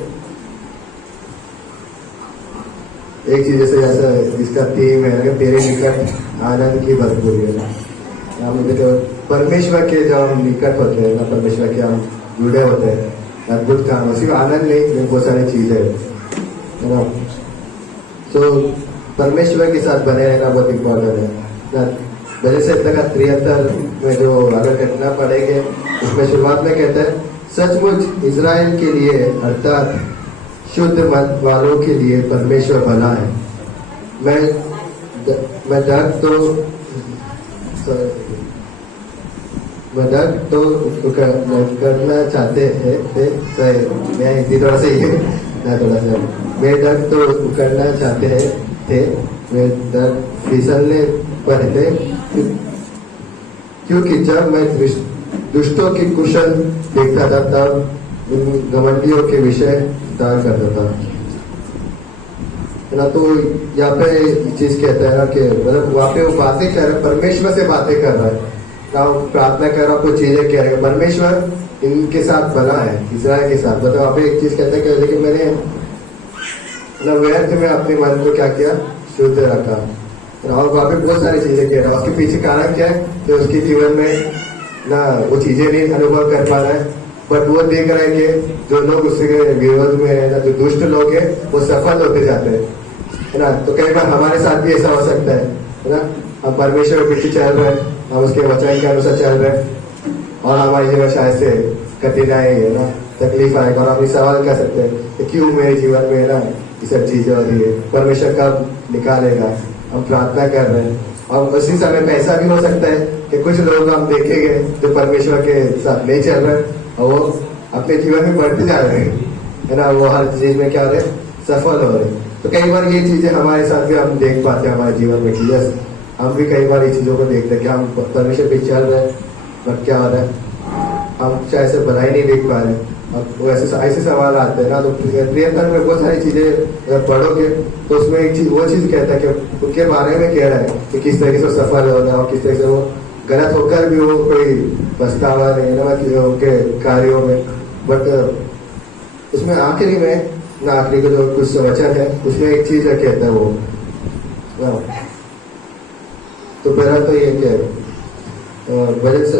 एक चीज जैसे ऐसा जिसका थीम है कि तेरे निकट आनंद की भरपूरी है ना, हम तो परमेश्वर के जब हम निकट होते हैं ना, परमेश्वर के हम जुड़े होते हैं, अद्भुत काम है। सिर्फ आनंद नहीं, बहुत सारी चीजें है ना। तो परमेश्वर के साथ बने रहना बहुत इम्पोर्टेंट है ना। वजह से तक 73 में जो अगर घटना पढ़ेंगे उसमें शुरुआत में कहते हैं, सचमुच इज़राइल के लिए अर्थात शुद्ध मन वालों के लिए परमेश्वर भला है। मैं डर तो करना चाहते हैं मैं हिंदी थोड़ा सा ही ना, थोड़ा सा मैं डर तो करना चाहते हैं थे, मैं डर फिसलने पर थे, क्योंकि जब मैं दुष्टों की कुशल देखता था तब घमंडियों के विषय दान करता था ना। तो यहाँ पे चीज कहता है ना कि मतलब वहाँ पे वो बातें कर रहा है, परमेश्वर से बातें कर रहा है ना, प्रार्थना कर रहा है, कुछ चीजें कह रहे हैं, परमेश्वर इनके साथ बना है, इजराइल के साथ। मतलब वहाँ पे एक चीज कहता है कि लेकिन मैंने ना व्यर्थ में अपने मन को क्या किया, शुद्ध रखा। और वहाँ पे बहुत सारी चीजें कह रहा है, उसके पीछे कारण क्या है कि उसके जीवन में ना वो चीजें नहीं अनुभव कर पा रहा है, बट वो देख रहा है कि जो लोग उसके विरोध में है ना, जो दुष्ट लोग हैं वो सफल होते जाते हैं, है ना। तो कई बार हमारे साथ भी ऐसा हो सकता है ना, हम परमेश्वर के पीछे चल रहे हैं, हम उसके वचन के अनुसार चल रहे हैं और हमारी जीवन शायद से कठिनाई है ना, तकलीफ आएगा और हम सवाल कर सकते हैं कि क्यों मेरे जीवन में ना ये सब चीजें हो रही है, परमेश्वर कब निकालेगा। हम प्रार्थना कर रहे हैं और उसी समय में ऐसा भी हो सकता है कि कुछ लोग हम देखेंगे जो परमेश्वर के साथ नहीं चल रहे और वो अपने जीवन में बढ़ते जा रहे हैं, है ना, वो हर चीज में क्या हो रहे, सफल हो रहे। तो कई बार ये चीजें हमारे साथ भी हम देख पाते हैं हमारे जीवन में कि यस, हम भी कई बार ये चीजों को देखते हैं कि हम परमेश्वर पे चल रहे हैं, बट क्या हो रहा है, हम शायद से भलाई नहीं देख पा रहे। अब वो ऐसे सवाल आते हैं ना। तो 73 में बहुत सारी चीजें पढ़ोगे तो उसमें एक चीज वो चीज कहता है कि उनके बारे में कह रहा है कि किस तरीके से सफल हो रहा है और किस तरीके से वो गलत होकर भी वो कोई पछतावा नहीं ना उनके कार्यों में। बट उसमें आखिरी में ना, आखिरी को जो कुछ वचन है उसमें एक चीज कहता है वो, तो पहला तो ये क्या है, बजट से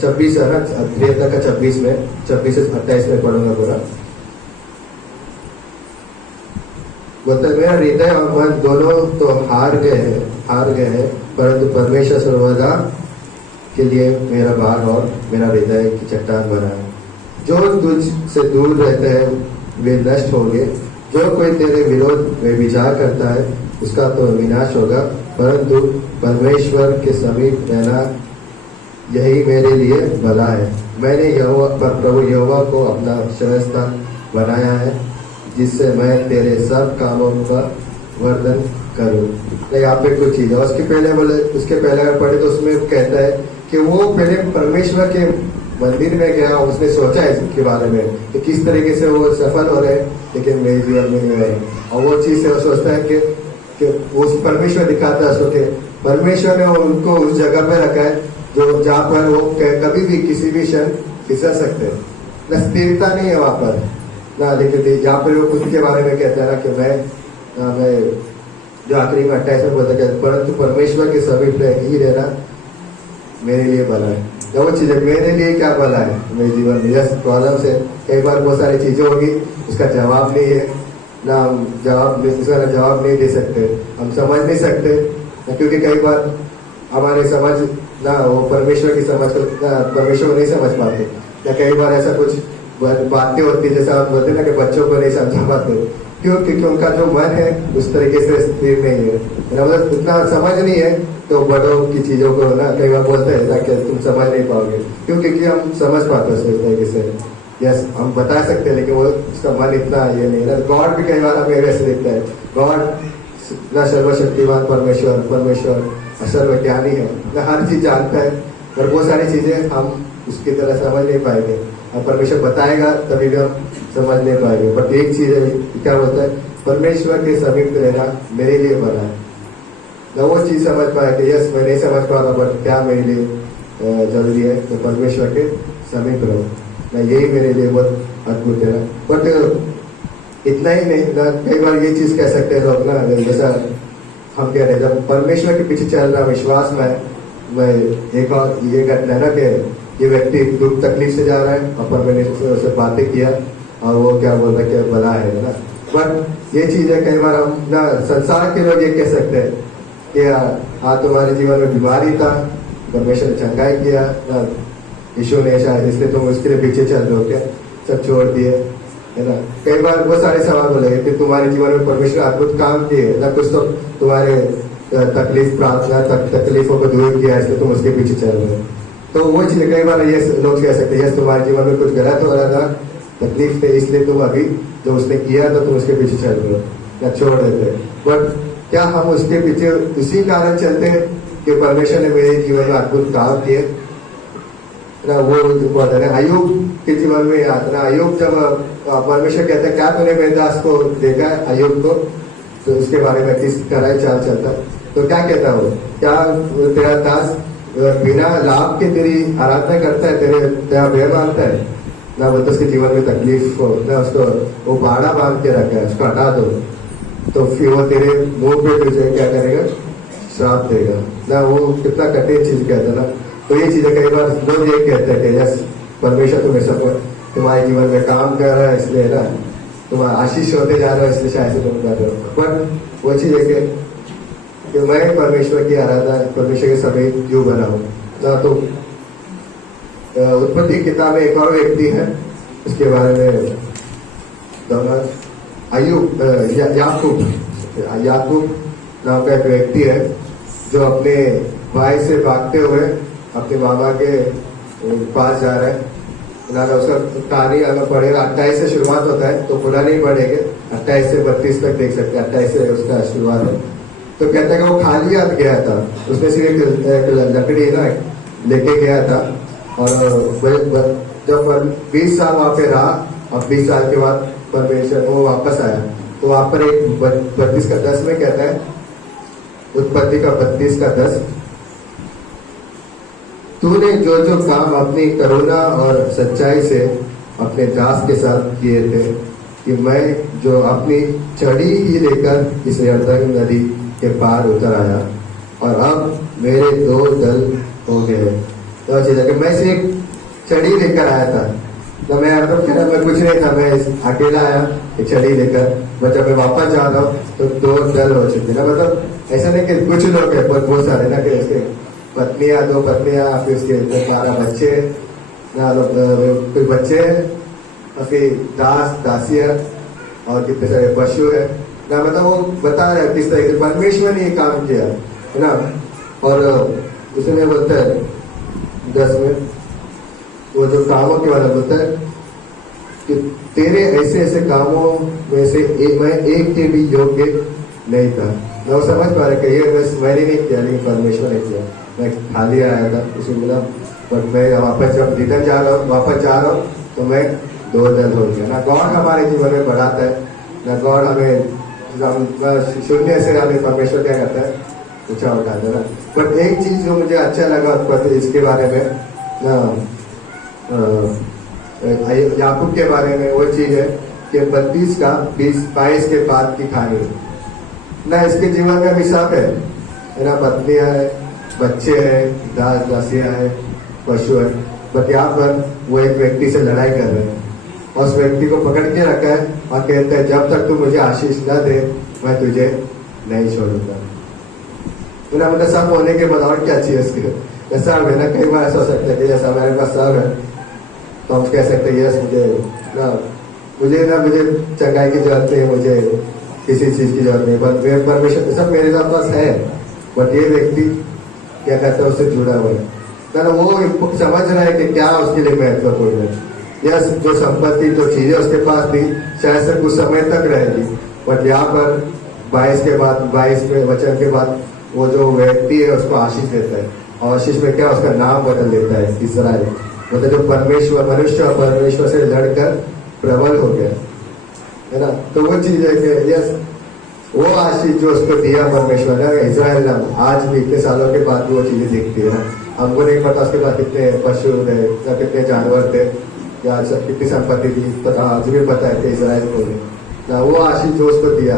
26 है ना, 73 का 26 में 26 से 28 में पढ़ूंगा पूरा। बोलता है, मेरा हृदय और मन दोनों तो हार गए हैं, परंतु परमेश्वर सर्वदा के लिए मेरा भार और मेरा हृदय की चट्टान बना है। जो तुझ से दूर रहते हैं वे नष्ट होंगे, जो कोई तेरे विरोध में विचार करता है उसका तो विनाश होगा, परंतु परमेश्वर के समीप रहना यही मेरे लिए भला है। मैंने प्रभु यहोवा को अपना शरणस्थान बनाया है, जिससे मैं तेरे सब कामों का वर्णन करूं। यहाँ पे कुछ चीज है, उसके पहले अगर पढ़े तो उसमें कहता है कि वो पहले परमेश्वर के मंदिर में गया, उसने सोचा इसके बारे में कि किस तरीके से वो सफल हो रहे, लेकिन मेरे जीवन में नहीं रहे। और वो चीज से वो सोचता है कि वो परमेश्वर दिखाता है उसको कि परमेश्वर ने उनको उस जगह पे रखा है जो जहाँ पर वो कभी भी किसी भी क्षण फिसल सकते हैं ना, स्थिरता नहीं है वहां पर ना। लेकिन जहाँ पर वो खुद के बारे में कहता है ना कि मैं जो आखिरी में 28 में बोलता है, परंतु परमेश्वर के समीप ही रहना मेरे लिए भला है। वो चीज है, मेरे लिए क्या भला है मेरे जीवन में। यस, प्रॉब्लम से कई बार बहुत सारी चीजें होगी, उसका जवाब नहीं है ना, हम उसका जवाब नहीं दे सकते, हम समझ नहीं सकते, क्योंकि कई बार हमारे समझ ना वो परमेश्वर की समझ को परमेश्वर को नहीं समझ पाते, या कई बार ऐसा कुछ बातें होती है जैसा आप बोलते हैं ना कि बच्चों को नहीं समझा पाते। क्यों? क्योंकि उनका जो मन है उस तरीके से स्थिर नहीं है, मतलब उतना समझ नहीं है, तो बड़ों की चीजों को ना कई बार बोलते हैं ताकि तुम समझ नहीं पाओगे। क्यों? क्योंकि हम समझ पाते हैं उस तरीके से, यस हम बता सकते हैं, लेकिन वो उसका मन इतना ये नहीं है। गॉड भी कई बार हमें वैसे दिखता है, गॉड ना सर्वशक्तिमान परमेश्वर, परमेश्वर सर्वज्ञानी है, ना हर चीज जानता है, पर वो सारी चीजें हम उसकी तरह समझ नहीं पाएंगे। और परमेश्वर बताएगा तभी भी हम समझ नहीं पाएंगे। बट एक चीज है, क्या बोलता है, परमेश्वर के समीप रहना मेरे लिए बना है। ना वो चीज समझ पाए कि यस मैं नहीं समझ पा रहा, बट क्या मेरे लिए जरूरी है, तो परमेश्वर के समीप रहो ना, यही मेरे लिए बहुत अद्भुत है। बट इतना ही नहीं ना, कई बार ये चीज कह सकते हैं लोग ना, जैसा हम कह रहे हैं जब परमेश्वर के पीछे चल रहा विश्वास में, मैं एक और ये घटना है ना कि ये व्यक्ति दुख तकलीफ से जा रहा है और परमेश्वर से उससे बातें किया और वो क्या बोल रहा है कि भला है ना। बट ये चीज है कई बार हम ना, संसार के लोग ये कह सकते हैं कि हाँ तुम्हारे जीवन में बीमारी था, परमेश्वर ने चंगाई किया ना, यीशु ने शायद इसलिए तुम उसके लिए पीछे चल रहे हो क्या, सब छोड़ दिए, है ना। कई बार बहुत सारे सवाल बोले कि तुम्हारे जीवन में परमेश्वर अद्भुत काम किए ना, कुछ तो तुम्हारे तकलीफ प्रार्थना तकलीफों को दूर किया, इसलिए तुम उसके पीछे चल रहे हो। तो वो चीज कई बार ये लोग कह सकते हैं, यस तुम्हारे जीवन में कुछ गलत हो रहा था, तकलीफ थे, इसलिए तुम अभी जो उसने किया तो तुम उसके पीछे चल रहे हो या छोड़ देते। बट क्या हम उसके पीछे उसी कारण चलते हैं कि परमेश्वर ने मेरे जीवन में अद्भुत काम किए ना। वो बोलते हैं अयूब के जीवन में आता ना, अयूब जब परमेश्वर कहते हैं क्या तूने मेरे दास को देखा है अयूब को, तो उसके बारे में किस तरह चाल चलता है, तो क्या कहता है वो, क्या तेरा दास बिना लाभ के तेरी आराधना करता है, तेरा भय मानता है ना, वो तो उसके जीवन में तकलीफ हो ना, उसको वो बाड़ा बांध के रखा है, उसको हटा दो तो फिर वो तेरे मुंह पे तुझे क्या करेगा, श्राप देगा ना। वो कितना कठिन चीज कहता है ना। तो ये चीजें कई बार लोग ये कहते हैं कि यस परमेश्वर तुम्हें सब तुम्हारे जीवन में काम कर रहा है, इसलिए ना तुम आशीष होते जा रहे हो, इसलिए शायद से तुम कर रहे हो। बट वो चीज है कि मैं परमेश्वर की आराधना, परमेश्वर के समय क्यों बना हूं ना। तो उत्पत्ति किताब में एक और व्यक्ति है, उसके बारे में अयूब याकूब नाम का एक व्यक्ति है जो अपने भाई से भागते हुए अपने मामा के पास जा रहा है ना। उसका कहानी अगर पढ़ेगा 28 से शुरुआत होता है, तो पूरा नहीं पढ़ेंगे, 28 से 32 तक देख सकते हैं, 28 से उसका शुरुआत है। तो कहता है कि वो खाली हाथ गया था, उसने सिर्फ एक लकड़ी ना लेके गया था, और जब 20 साल वहां पे रहा और 20 साल के बाद परमेश्वर वो वापस आया, तो वहां पर एक 32 का 10 में कहता है, उत्पत्ति का 32 का 10, तूने जो जो काम अपनी करुणा और सच्चाई से अपने दास के साथ किए थे, कि मैं जो अपनी छड़ी ही लेकर इस यरदन नदी के पार उतर आया, और अब मेरे 2 दल हो गए। तो चीज कि मैं सिर्फ छड़ी लेकर आया था, तो मैं मतलब कह रहा मैं कुछ नहीं था, मैं अकेला आया एक छड़ी लेकर, बट जब मैं वापस जा रहा हूँ तो 2 दल हो चुके ना। मतलब ऐसा नहीं कि कुछ लोग है, बहुत सारे ना, कि उसके पत्नियां, 2 पत्नियां, फिर उसके 12 बच्चे ना, कुछ बच्चे हैं, और फिर दास दासियां और कितने सारे पशु है ना। मतलब वो बता रहे किस तरह से परमेश्वर ने ये काम किया है ना। और उसमें बोलता है 10 में वो जो कामों के बारे में बोलता है कि तेरे ऐसे ऐसे कामों में से मैं एक के भी योग्य नहीं था। मैं वो समझ पा रहा कि ये बस मैंने नहीं किया, लेकिन परमेश्वर ने किया। मैं खाली आया था, उसे बोला, बट मैं वापस जब रिटर्न वापस जा रहा हूँ तो मैं 2 दल हो गया ना। गॉड हमारे जीवन में बढ़ाता है ना, गॉड हमें शून्य से हमें परमेश्वर क्या करता है, ऊंचा उठाता है ना। बट एक चीज जो मुझे अच्छा लगा इसके बारे में ना, याकूब के बारे में, वो चीज है कि 32 का 22 के बाद की कहानी ना। इसके जीवन में अभिशाप है ना, पत्नियां है, बच्चे हैं, दास दासियां है, पशु है, बट यहाँ पर वो एक व्यक्ति से लड़ाई कर रहे हैं और उस व्यक्ति को पकड़ के रखा है और कहते हैं जब तक तू मुझे आशीष न दे मैं तुझे नहीं छोड़ूंगा। मतलब सब होने के बाद और क्या चाहिए उसके, सब है ना, कई बार ऐसा हो सकता है कि जैसा हमारे पास सब है तो हम कह सकते हैं यस मुझे चंगाई की जरूरत नहीं, मुझे किसी चीज की जरूरत नहीं, पर परमेश्वर सब मेरे पास है। बट ये व्यक्ति क्या कहता है उससे जुड़ा हुआ है ना, वो समझ रहा है कि क्या उसके लिए महत्वपूर्ण है। यस जो संपत्ति जो चीजें उसके पास थी शायद से कुछ समय तक रहेगी, बट यहाँ पर 22 वचन के बाद वो जो व्यक्ति है उसको आशीष देता है, और आशीष में क्या उसका नाम बदल देता है इस्राएल, मतलब जो मनुष्य और परमेश्वर से लड़कर प्रबल हो गया है ना। तो वो चीज है कि यस वो आशीष जो उसको दिया परमेश्वर ने इस्राएल ने, आज भी इतने सालों के बाद भी वो चीजें दिखती है ना। हमको नहीं पता उसके पास कितने पशु थे या कितने जानवर थे या कितनी संपत्ति थी, पता आज भी पता है कि इस्राएल को ना वो आशीष जो उसको दिया,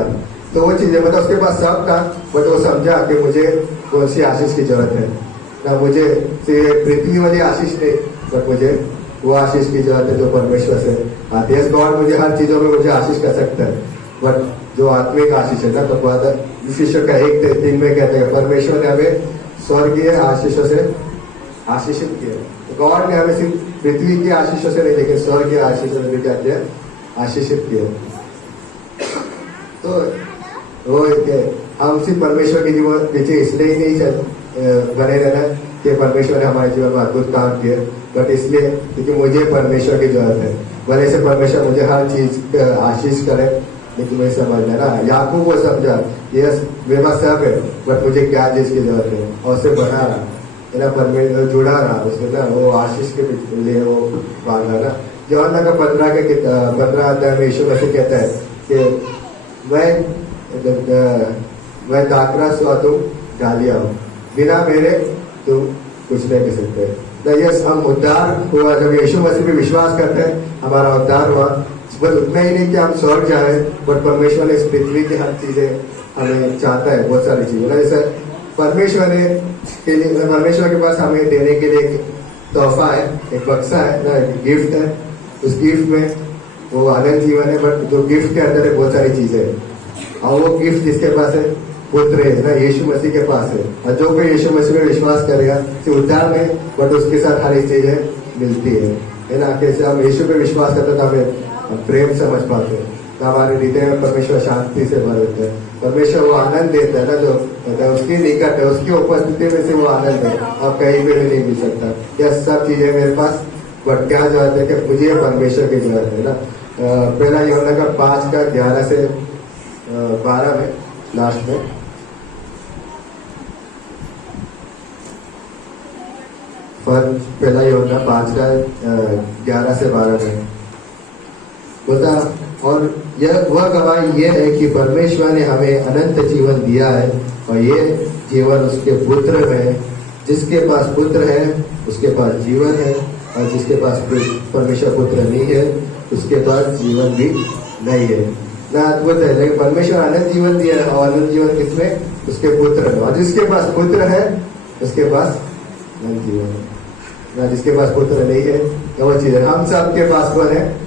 तो वो चीजें मतलब उसके पास सब था, बट वो समझा कि मुझे कौन सी आशीष की जरूरत है ना, मुझे पृथ्वी वाली आशीष नहीं, बट मुझे वो आशीष की जरूरत है जो परमेश्वर से आती है। गॉड मुझे हर चीजों में मुझे आशीष कर सकता है, बट जो आत्मिक आशीष है ना, तो विशेष का 1:3 में कहते हैं परमेश्वर ने हमें स्वर्गीय आशीषों से आशीषित किया। तो गॉड ने हमें सिर्फ पृथ्वी की आशीषों से नहीं, लेकिन स्वर्गीय आशीषों से भी क्या किया, आशीषित किया। तो वो हम सिर्फ परमेश्वर के जीवन पीछे इसलिए ही नहीं बने रहना कि परमेश्वर ने हमारे जीवन में अद्भुत काम किए, बट इसलिए क्योंकि मुझे परमेश्वर की जरूरत है। भले से परमेश्वर मुझे हर चीज आशीष करे, लेकिन मुझे समझना ना, याकूब वो समझा ये मेरे पास सब है, बट मुझे क्या चीज की जरूरत है, और उसे बना रहा है ना, परमेश्वर जुड़ा रहा उसमें ना, वो आशीष के लिए वो मांगा ना। यूहन्ना का 15 अध्याय में यीशु मसीह कहता है कि मैं दाखरस हुआ तुम डालिया हो, बिना मेरे तुम कुछ नहीं कर सकते। यस हम उद्धार हुआ जब यीशु मसीह पे विश्वास करते हैं, हमारा उद्धार हुआ, बस उतना ही नहीं कि हम स्वर्ग जाए, बट परमेश्वर ने इस पृथ्वी की हर चीजें हमें चाहता है, बहुत सारी चीजें ना, जैसे परमेश्वर के पास हमें देने के लिए एक तोहफा है, एक बक्सा है ना, एक गिफ्ट है। उस गिफ्ट में वो आनंद जीवन है, बट जो गिफ्ट के अंदर है बहुत सारी चीजें है, और वो गिफ्ट जिसके पास है पुत्र है ना, यीशु मसीह के पास है, और जो कोई यीशु मसीह में विश्वास करेगा सिर्फ उद्धार में, बट उसके साथ हर एक चीजें मिलती है ना। कैसे हम यीशु पे विश्वास करते तो हमें प्रेम समझ पाते हैं, तो हमारे हृदय में परमेश्वर शांति से भर देते हैं, परमेश्वर वो आनंद देता है ना, जो उसकी निकट है, उसकी उपस्थिति में से वो आनंद है, अब कहीं पे भी नहीं मिल सकता। यह सब चीजें मेरे पास, बट क्या जरूरत है कि मुझे परमेश्वर की जरूरत है ना। पहला यूहन्ना का 5:11 से 12 में लास्ट में पहला यूहन्ना 5:11 से 12 में बोलता, और यह वह गवाही यह है कि परमेश्वर ने हमें अनंत जीवन दिया है, और ये जीवन उसके पुत्र में है। जिसके पास पुत्र है उसके पास जीवन है, और जिसके पास परमेश्वर पुत्र नहीं है उसके पास जीवन भी नहीं है ना। अद्भुत है, लेकिन परमेश्वर अनंत जीवन दिया है, और अनंत जीवन किसमें, उसके पुत्र में, और जिसके पास पुत्र है उसके पास अनंत जीवन है ना। जिसके पास पुत्र नहीं है तो वो चीज है, हम सबके पास कौन है,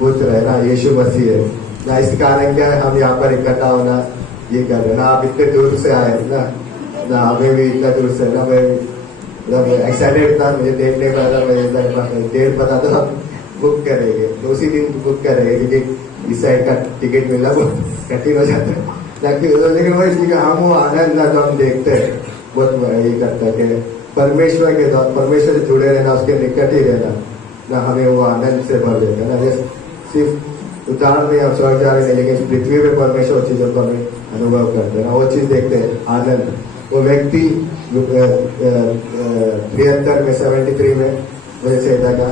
पुत्र है ना, यीशु मसीह है ना। इस कारण क्या है हम यहाँ पर इकट्ठा होना ये कर रहे ना, आप इतने दूर से आए ना हमें भी इतना दूर से ना, मैं मतलब एक्साइटेड था, मुझे डेट नहीं पता, मैं डेट पता तो हम बुक करेंगे, तो उसी दिन बुक करेंगे, क्योंकि इस साइड का टिकट मिलना बहुत कठिन हो जाता है। लेकिन वो इसलिए हम वो आनंद ना जो हम देखते हैं बहुत ये करता है कि परमेश्वर के द्वारा परमेश्वर से जुड़े रहना, उसके निकट ही रहना ना, हमें वो आनंद से भर देता है ना। सिर्फ उदाहरण में हम स्वर्ग जा रहे हैं, लेकिन पृथ्वी में परमेश्वर चीजों को हमें अनुभव करते हैं ना, वो चीज देखते हैं आनंद। वो व्यक्ति 73 में मुझे कहता था,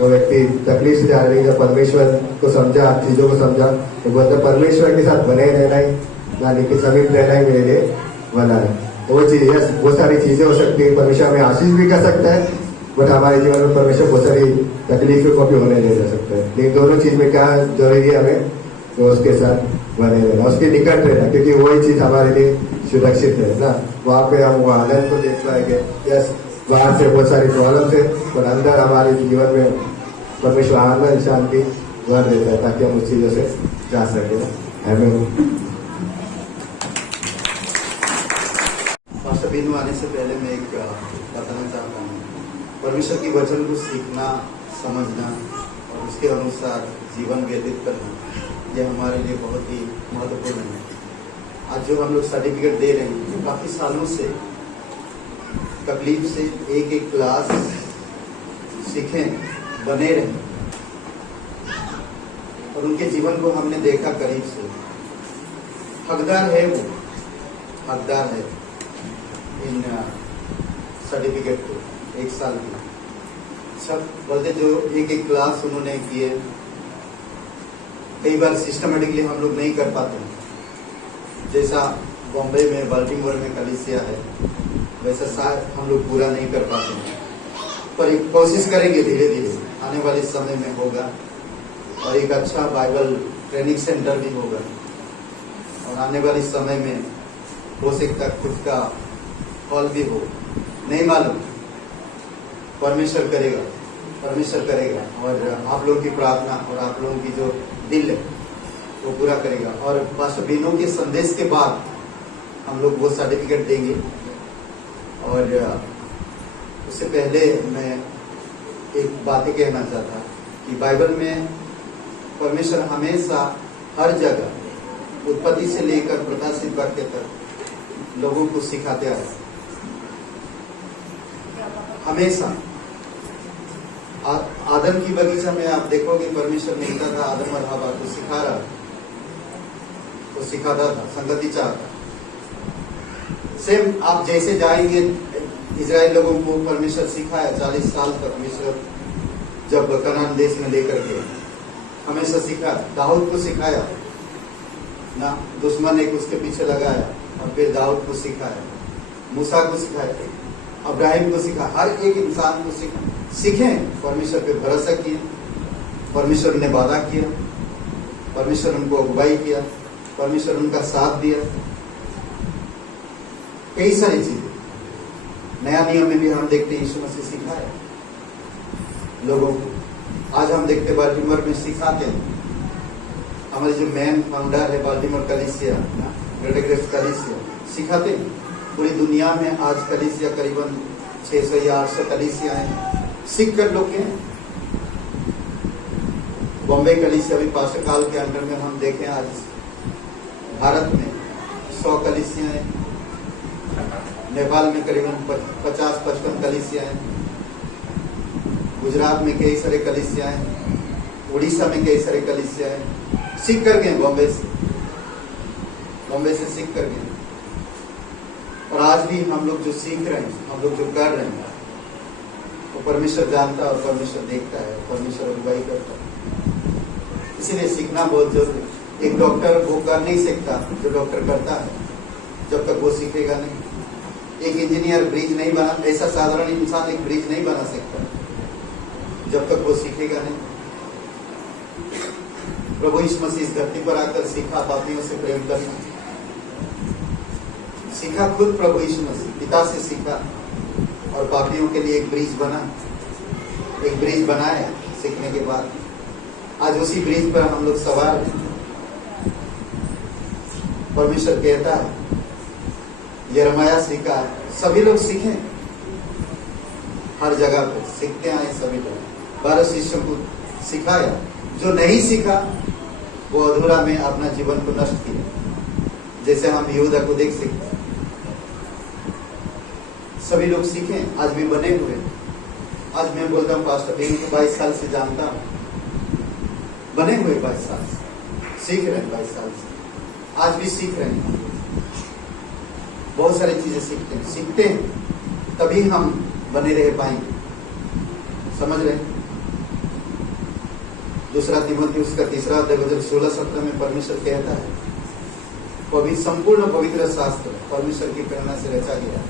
वो व्यक्ति तकलीफ से जा रही है, परमेश्वर को समझा, चीजों को समझा, तो बोलते परमेश्वर के साथ बने रहना ही ना, लेकिन समीप रहना ही मेरे लिए बना है। तो वो चीज बहुत सारी चीजें हो सकती है, परमेश्वर हमें आशीष भी कर सकता है, बट हमारे जीवन में परमेश्वर बहुत सारी तकलीफों को भी होने दे सकता है। लेकिन दोनों चीज में क्या जरूरी है, हमें तो उसके साथ बने रहना, उसके निकट रहना, क्योंकि वही चीज हमारे लिए सुरक्षित है ना। वहाँ पे हम वो आनंद को देख पाएंगे। यस, बाहर से बहुत सारी प्रॉब्लम है, पर अंदर हमारे जीवन में परमेश्वर आनंद शांति भर देता है, ताकि हम उस चीजों से जा सके। हमें बीनू आने से पहले मैं एक बताना चाहता हूँ। परमेश्वर की वचन को सीखना, समझना और उसके अनुसार जीवन व्यतीत करना, यह हमारे लिए बहुत ही महत्वपूर्ण है। आज जो हम लोग सर्टिफिकेट दे रहे हैं, काफी सालों से तकलीफ से एक एक क्लास सीखें, बने रहे और उनके जीवन को हमने देखा करीब से। हकदार है वो, हकदार है इन सर्टिफिकेट को, 1 साल की। सब बोलते जो एक एक क्लास उन्होंने किए, कई बार सिस्टमेटिकली हम लोग नहीं कर पाते। जैसा बॉम्बे में, बाल्टीमोर में कलीसिया है, वैसा शायद हम लोग पूरा नहीं कर पाते हैं, पर एक कोशिश करेंगे, धीरे धीरे आने वाले समय में होगा। और एक अच्छा बाइबल ट्रेनिंग सेंटर भी होगा और आने वाले समय में हो सकता खुद का हॉल भी हो, नहीं मालूम। परमेश्वर करेगा, परमेश्वर करेगा और आप लोगों की प्रार्थना और आप लोगों की जो दिल है वो पूरा करेगा। और पास्टर बीनू के संदेश के बाद हम लोग वो सर्टिफिकेट देंगे। और उससे पहले मैं एक बात कहना चाहता कि बाइबल में परमेश्वर हमेशा हर जगह उत्पत्ति से लेकर प्रकाशित वाक्य तक लोगों को सिखाते आए, हमेशा। आदम की बगीचा में आप देखोगे परमेश्वर मिलता था आदम और हवा को, सिखा रहा, वो सिखाता था, संगति चाहता। सेम आप जैसे जाएंगे, इजराइल लोगों को परमेश्वर सिखाया 40 साल तक। परमेश्वर जब कनान देश में लेकर गए, हमेशा सिखाया। दाऊद को सिखाया ना, दुश्मन एक उसके पीछे लगाया और फिर दाऊद को सिखाया, मूसा को सिखाया, अब्राहिम को सिखाया। हर एक इंसान को सीखें, परमेश्वर पे भरोसा किए, परमेश्वर ने वादा किया, परमेश्वर उनको अगुवाई किया, परमेश्वर उनका साथ दिया। कई सारी चीजें नया नियम में भी हम देखते हैं, यीशु मसीह सिखाया लोगों को। आज हम देखते बाल्टीमोर में सिखाते हैं। हमारे जो मेन फाउंडर है बाल्टीमोर कलीसिया, ग्रेटर ग्रेस कलीसिया, सिखाते हैं। पूरी दुनिया में आज कलीसिया करीबन 600 या 800 कलीसिया हैं, सीख कर लोग हैं। बॉम्बे कलीसिया भी पास्टर काल के अंडर में हम देखें, आज भारत में 100 कलीसिया हैं, नेपाल में करीबन 50-55 कलीसिया हैं, गुजरात में कई सारे कलीसिया हैं, उड़ीसा में कई सारे कलीसिया हैं। सीख कर गए बॉम्बे से सीख कर गए। और आज भी हम लोग जो सीख रहे हैं, हम लोग जो कर रहे हैं, वो परमेश्वर जानता है और परमेश्वर देखता है, परमेश्वर अगुवाई करता है। इसीलिए सीखना बहुत जरूरी है। एक डॉक्टर वो कर नहीं सकता जो डॉक्टर करता है जब तक वो सीखेगा नहीं। एक इंजीनियर ब्रिज नहीं बना, ऐसा साधारण इंसान एक ब्रिज नहीं बना सकता जब तक वो सीखेगा नहीं। प्रभु यीशु मसीह इस धरती पर आकर सीखा पापियों से प्रेम करना, सीखा खुद प्रभु यीशु मसीह पिता से सीखा और पापियों के लिए एक ब्रिज बना, एक ब्रिज बनाया सीखने के बाद। आज उसी ब्रिज पर हम लोग सवार हैं। परमेश्वर कहता है, यिर्मयाह सीखा, सभी लोग सीखें, हर जगह पर सीखते आए सभी लोग। 12 शिष्यों को सिखाया, जो नहीं सीखा वो अधूरा में अपना जीवन को नष्ट किया, जैसे हम यहूदा को देख सकते हैं। सभी लोग सीखें, आज भी बने हुए। आज मैं बोलता हूँ पास्टर बीनू को 22 साल से जानता हूँ, बने हुए 22 साल से, सीख रहे हैं 22 साल से, आज भी सीख रहे हैं। बहुत सारी चीजें सीखते हैं तभी हम बने रह पाएंगे। समझ रहे हैं? 2 तीमुथियुस उसका 3 अध्याय वचन 16-17 में परमेश्वर कहता है, संपूर्ण पवित्र शास्त्र परमेश्वर की प्रेरणा से रचा गया,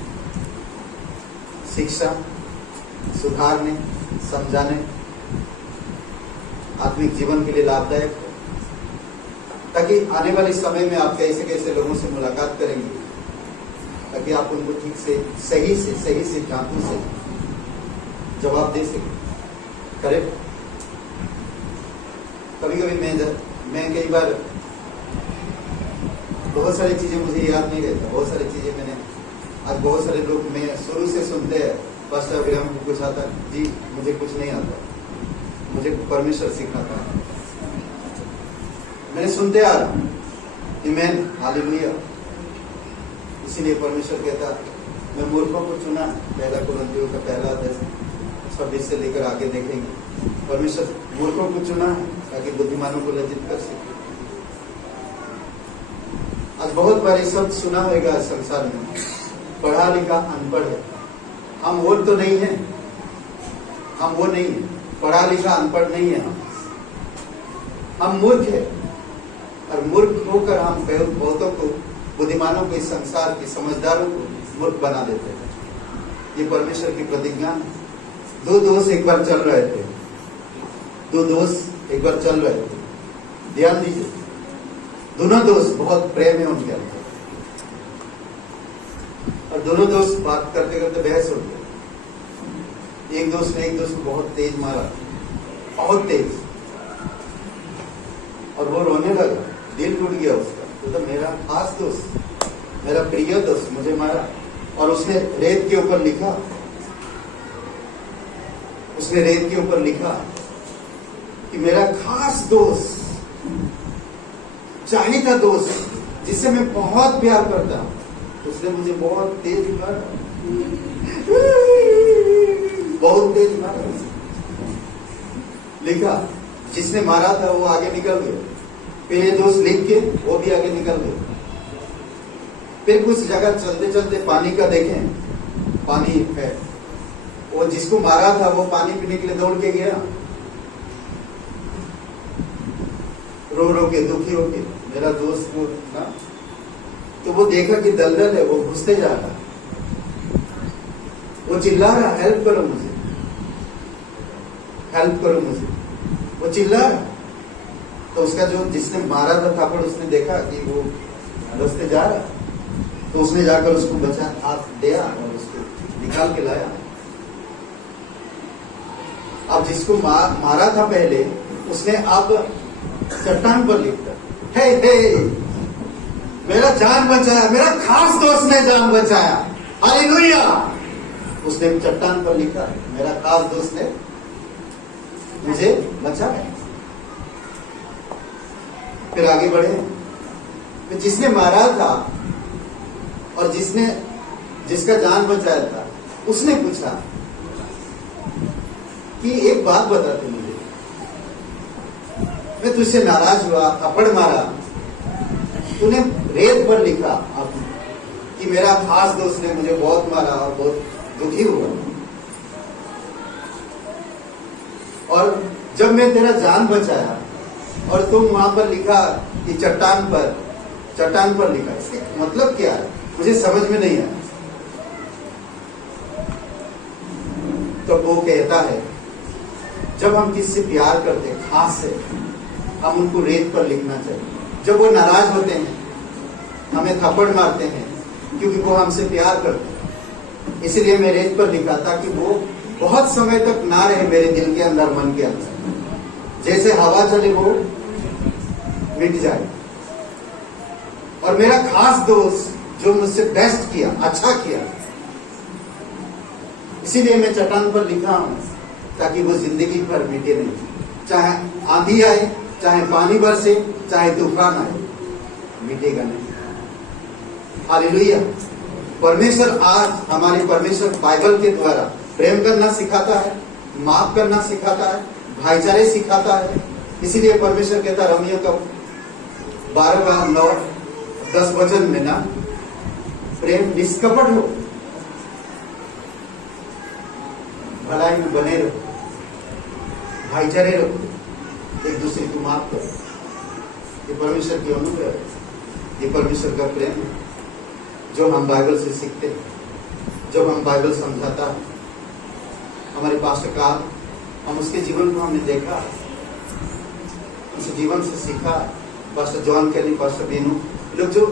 शिक्षा, सुधारने, समझाने, आत्मिक जीवन के लिए लाभदायक हो, ताकि आने वाले समय में आप कैसे कैसे लोगों से मुलाकात करेंगे, ताकि आप उनको ठीक से सही सिद्धांतों से जवाब दे सके। करेक्ट? कभी कभी मैं कई बार बहुत सारी चीजें मुझे याद नहीं रहता, बहुत सारी चीजें मैंने आज बहुत सारे लोग मैं शुरू से सुनते हैं, पास्टर अभिराम को कुछ आता जी, मुझे कुछ नहीं आता, मुझे परमेश्वर सिखाता है। मैंने सुनते आ रहा, आमीन, हालेलुया। इसीलिए परमेश्वर कहता, मैं मूर्खों को चुना। पहला कुरिन्थियों का पहला अध्याय 26 से लेकर आगे देखेंगे। परमेश्वर मूर्खों को चुना है ताकि बुद्धिमानों को लज्जित कर सके। आज बहुत बार ये शब्द सुना होगा संसार में, पढ़ा लिखा अनपढ़ है। हम वो तो नहीं है, हम वो नहीं है, पढ़ा लिखा अनपढ़ नहीं है। हम मूर्ख है, और मूर्ख होकर हम बहुतों को, बुद्धिमानों को, इस संसार के समझदारों को मूर्ख बना देते हैं। ये परमेश्वर की प्रतिज्ञा है। दो दोस्त एक बार चल रहे थे, दो दोस्त एक बार चल रहे थे, ध्यान दीजिए। दोनों दोस्त बहुत प्रेम है उनके अंदर, और दोनों दोस्त बात करते करते बहस हो गए। एक दोस्त ने एक दोस्त को बहुत तेज मारा, बहुत तेज, और वो रोने लगा, दिल टूट गया उसका। तो मेरा खास दोस्त, मेरा प्रिय दोस्त मुझे मारा। और उसने रेत के ऊपर लिखा, उसने रेत के ऊपर लिखा कि मेरा खास दोस्त, चाहता दोस्त, जिससे मैं बहुत प्यार करता हूं, उसने मुझे बहुत तेज मारा, बहुत तेज मारा। लिखा, जिसने मारा था वो आगे निकल गया। फिर ये दोस्त लिख के वो भी आगे निकल गए। फिर कुछ जगह चलते चलते पानी का देखें, पानी है, वो जिसको मारा था वो पानी पीने के लिए दौड़ के गया, रो रो के, दुखी हो के, मेरा दोस्त को ना। तो वो देखा कि दलदल है, वो घुसते जा रहा, वो चिल्ला रहा, हेल्प करो मुझे, हेल्प करो मुझे, वो चिल्ला रहा। तो उसका जो जिसने मारा था थापड़, उसने देखा कि वो रास्ते जा रहा, तो उसने जाकर उसको बचा, हाथ दिया और उसको निकाल के लाया। अब जिसको मारा था पहले, उसने अब चट्टान पर लिखा, हे हे, मेरा जान बचाया, मेरा खास दोस्त ने जान बचाया, हालेलुया। उसने चट्टान पर लिखा, मेरा खास दोस्त ने मुझे बचाया। फिर आगे बढ़े, तो जिसने मारा था और जिसका जान बचाया था, उसने पूछा कि एक बात बता तू मुझे, मैं तुझसे नाराज हुआ, थप्पड़ मारा, तूने रेत पर लिखा कि मेरा खास दोस्त ने मुझे बहुत मारा और बहुत दुखी हुआ, और जब मैं तेरा जान बचाया और तुम वहां पर लिखा कि चट्टान पर लिखा, इसका मतलब क्या है? मुझे समझ में नहीं आया। तो वो कहता है, जब हम किससे प्यार करते हैं खास से, हम उनको रेत पर लिखना चाहिए। जब वो नाराज होते हैं, हमें थप्पड़ मारते हैं, क्योंकि वो हमसे प्यार करते हैं, इसलिए मैं रेत पर लिखा, ताकि वो बहुत समय तक ना रहे मेरे दिल के अंदर, मन के अंदर। जैसे हवा चले वो मिट जाए। और मेरा खास दोस्त जो मुझसे बेस्ट किया, अच्छा किया, इसीलिए मैं चट्टान पर लिखा हूं, ताकि वो जिंदगी भर मिटे नहीं। चाहे आंधी आए, चाहे पानी बरसे, चाहे तूफान आए, मिटेगा नहीं। हालेलुया। परमेश्वर आज, हमारे परमेश्वर बाइबल के द्वारा प्रेम करना सिखाता है, माफ करना सिखाता है, भाईचारे सिखाता है। इसीलिए परमेश्वर कहता है रोमियो का 12:9-10 वचन में ना, प्रेम निष्कपट हो, भलाई में बने रहो, भाईचारे रखो, एक दूसरे को माफ करो। ये परमेश्वर की अनुग्रह है, ये परमेश्वर का प्रेम है, जो हम बाइबल से सीखते हैं, जब हम बाइबल समझाता है। हमारे पास्टर का, हम उसके जीवन को हमने देखा, उस जीवन से सीखा। पास्टर जॉन कैली, पास्टर बेनू, लोग जो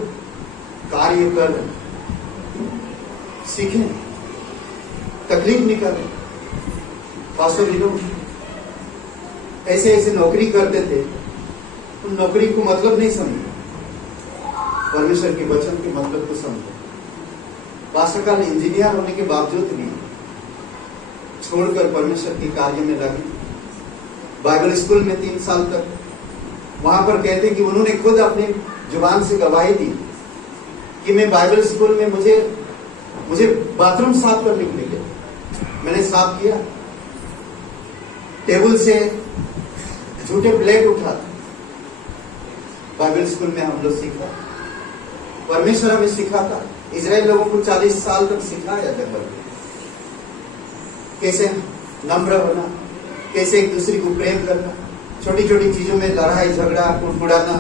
कार्य कर रहे, सीखें, तकलीफ निकालें। पास्टर बेनू ऐसे ऐसे नौकरी करते थे, उन नौकरी को मतलब नहीं समझे, परमेश्वर के वचन के मतलब को समझे। पास्टर का इंजीनियर होने के बावजूद भी छोड़कर परमेश्वर के कार्य में लगे। बाइबल स्कूल में 3 साल तक, वहां पर कहते कि उन्होंने खुद अपनी जुबान से गवाही दी कि मैं बाइबल स्कूल में मुझे बाथरूम साफ करने के लिए, मैंने साफ किया, टेबल से झूठे प्लेट उठा। बाइबल स्कूल में हम लोग सीखा, परमेश्वर हमें सिखाता। इजराइल लोगों को 40 साल तक सिखाया जंगल में कैसे नम्र होना, कैसे एक दूसरे को प्रेम करना, छोटी छोटी चीजों में लड़ाई झगड़ा कुड़कुड़ाना,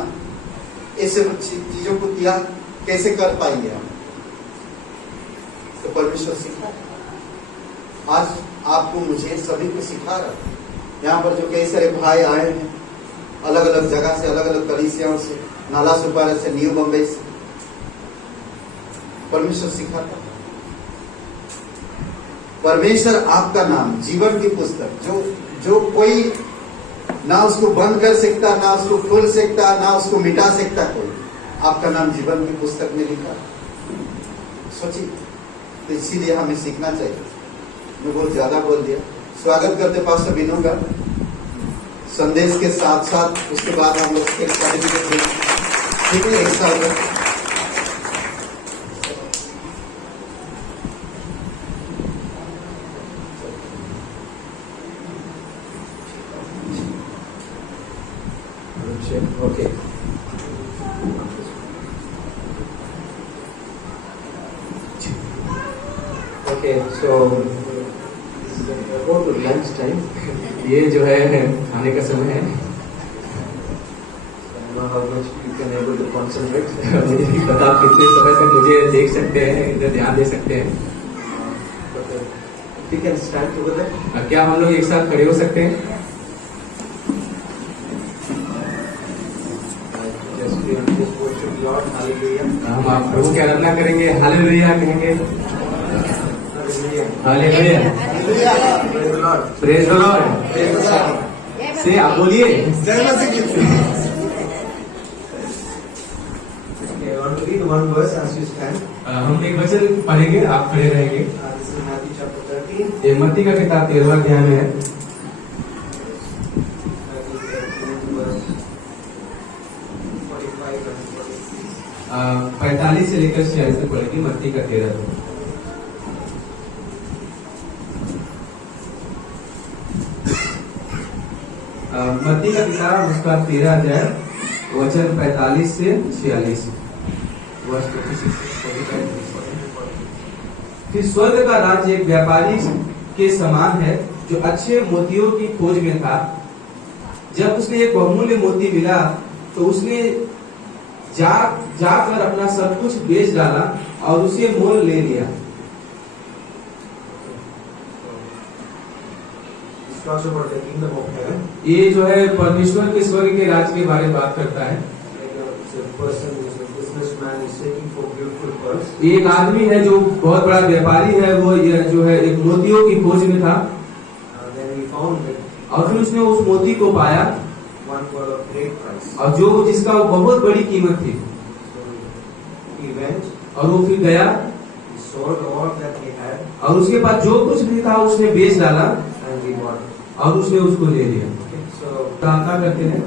ऐसे चीजों को त्याग कैसे कर पाएंगे हम। तो परमेश्वर सिखा, आज आपको मुझे सभी को सिखा रहा है। यहाँ पर जो कई सारे भाई आए हैं अलग अलग जगह से, अलग अलग कलीसियाओं से, नाला सुपारा से, न्यू बम्बई से, परमेश्वर सिखाता। परमेश्वर आपका नाम जीवन की पुस्तक, जो कोई ना उसको बंद कर सकता, ना उसको खोल सकता, ना उसको मिटा सकता कोई, आपका नाम जीवन की पुस्तक में लिखा। सोचिए, तो इसीलिए हमें सीखना चाहिए। मैं बहुत ज्यादा बोल दिया। स्वागत करते पास्टर बिनू का संदेश के साथ साथ, उसके बाद हम लोग एक सर्टिफिकेट देंगे, ठीक है, एक साल का। Okay. Okay, so go to lunch time. ये जो है खाने का समय है। How much you can able to concentrate? मुझे नहीं पता आप कितने समय तक मुझे देख सकते हैं, इधर ध्यान दे सकते हैं। We can stand together. क्या हम लोग एक साथ खड़े हो सकते हैं? हम आप प्रभु की आराधना करेंगे, हालेलुया कहेंगे, हालेलुया, प्रेज द लॉर्ड से आप बोलिए। हम एक वचन पढ़ेंगे, आप खड़े रहेंगे। ये मत्ती का किताब 13वां अध्याय में है। 45 से लेकर 46 तक पढ़ेगी, मत्ती का 13। मत्ती का किताब उसका 13 अध्याय वचन 45 से 46। फिर स्वर्ग का राज्य एक व्यापारी के समान है जो अच्छे मोतियों की खोज में था। जब उसने एक बहुमूल्य मोती मिला तो उसने जाकर अपना सब कुछ बेच डाला और उसे मोल ले लिया। ये जो है परमेश्वर के स्वर्ग के राज के बारे में बात करता है। एक आदमी है जो बहुत बड़ा व्यापारी है, वो ये जो है एक मोतियों की खोज में था और फिर उसने उस मोती को पाया और जो जिसका बहुत बड़ी कीमत थी। और वो फिर गया और उसके पास जो कुछ भी था उसने बेच डाला और उसने उसको ले लिया। प्रार्थना करते हैं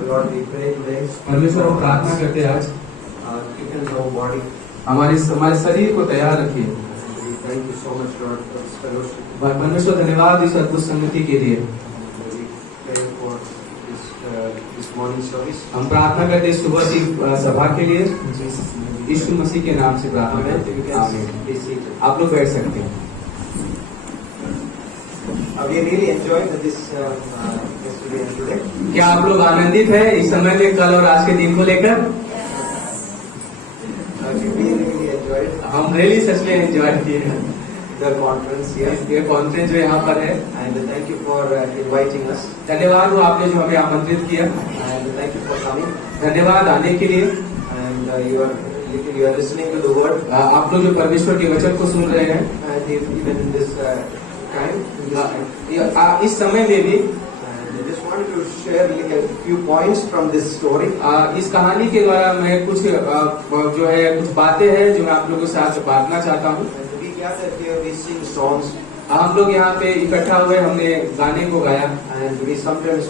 परमेश्वर, हम प्रार्थना करते हैं आज हमारे शरीर को तैयार रखिए। परमेश्वर धन्यवाद इस अद्भुत संगति के लिए। हम प्रार्थना करते हैं सुबह की सभा के लिए, यीशु मसीह के नाम से प्रार्थना करते हैं, आमीन। आप लोग बैठ सकते हैं। क्या आप लोग आनंदित हैं इस समय में कल और आज के दिन को लेकर? हम रियली सच में एंजॉय किए हैं ये कॉन्फ्रेंस जो यहाँ पर है। And thank you for inviting us. धन्यवाद वो आपने जो हमें आमंत्रित किया। And thank you for coming. धन्यवाद आने के लिए। And you are listening to the word. आप लोग जो परमेश्वर के वचन को सुन रहे हैं, And even in this time, इस समय में भी I just wanted to share like a few points from this story. इस कहानी के द्वारा मैं कुछ जो है कुछ बातें हैं जो मैं आप लोगों के साथ बांटना चाहता हूँ। And we gather here, we sing songs, हम लोग यहाँ पे इकट्ठा हुए, हमने गाने को गाया। and we sometimes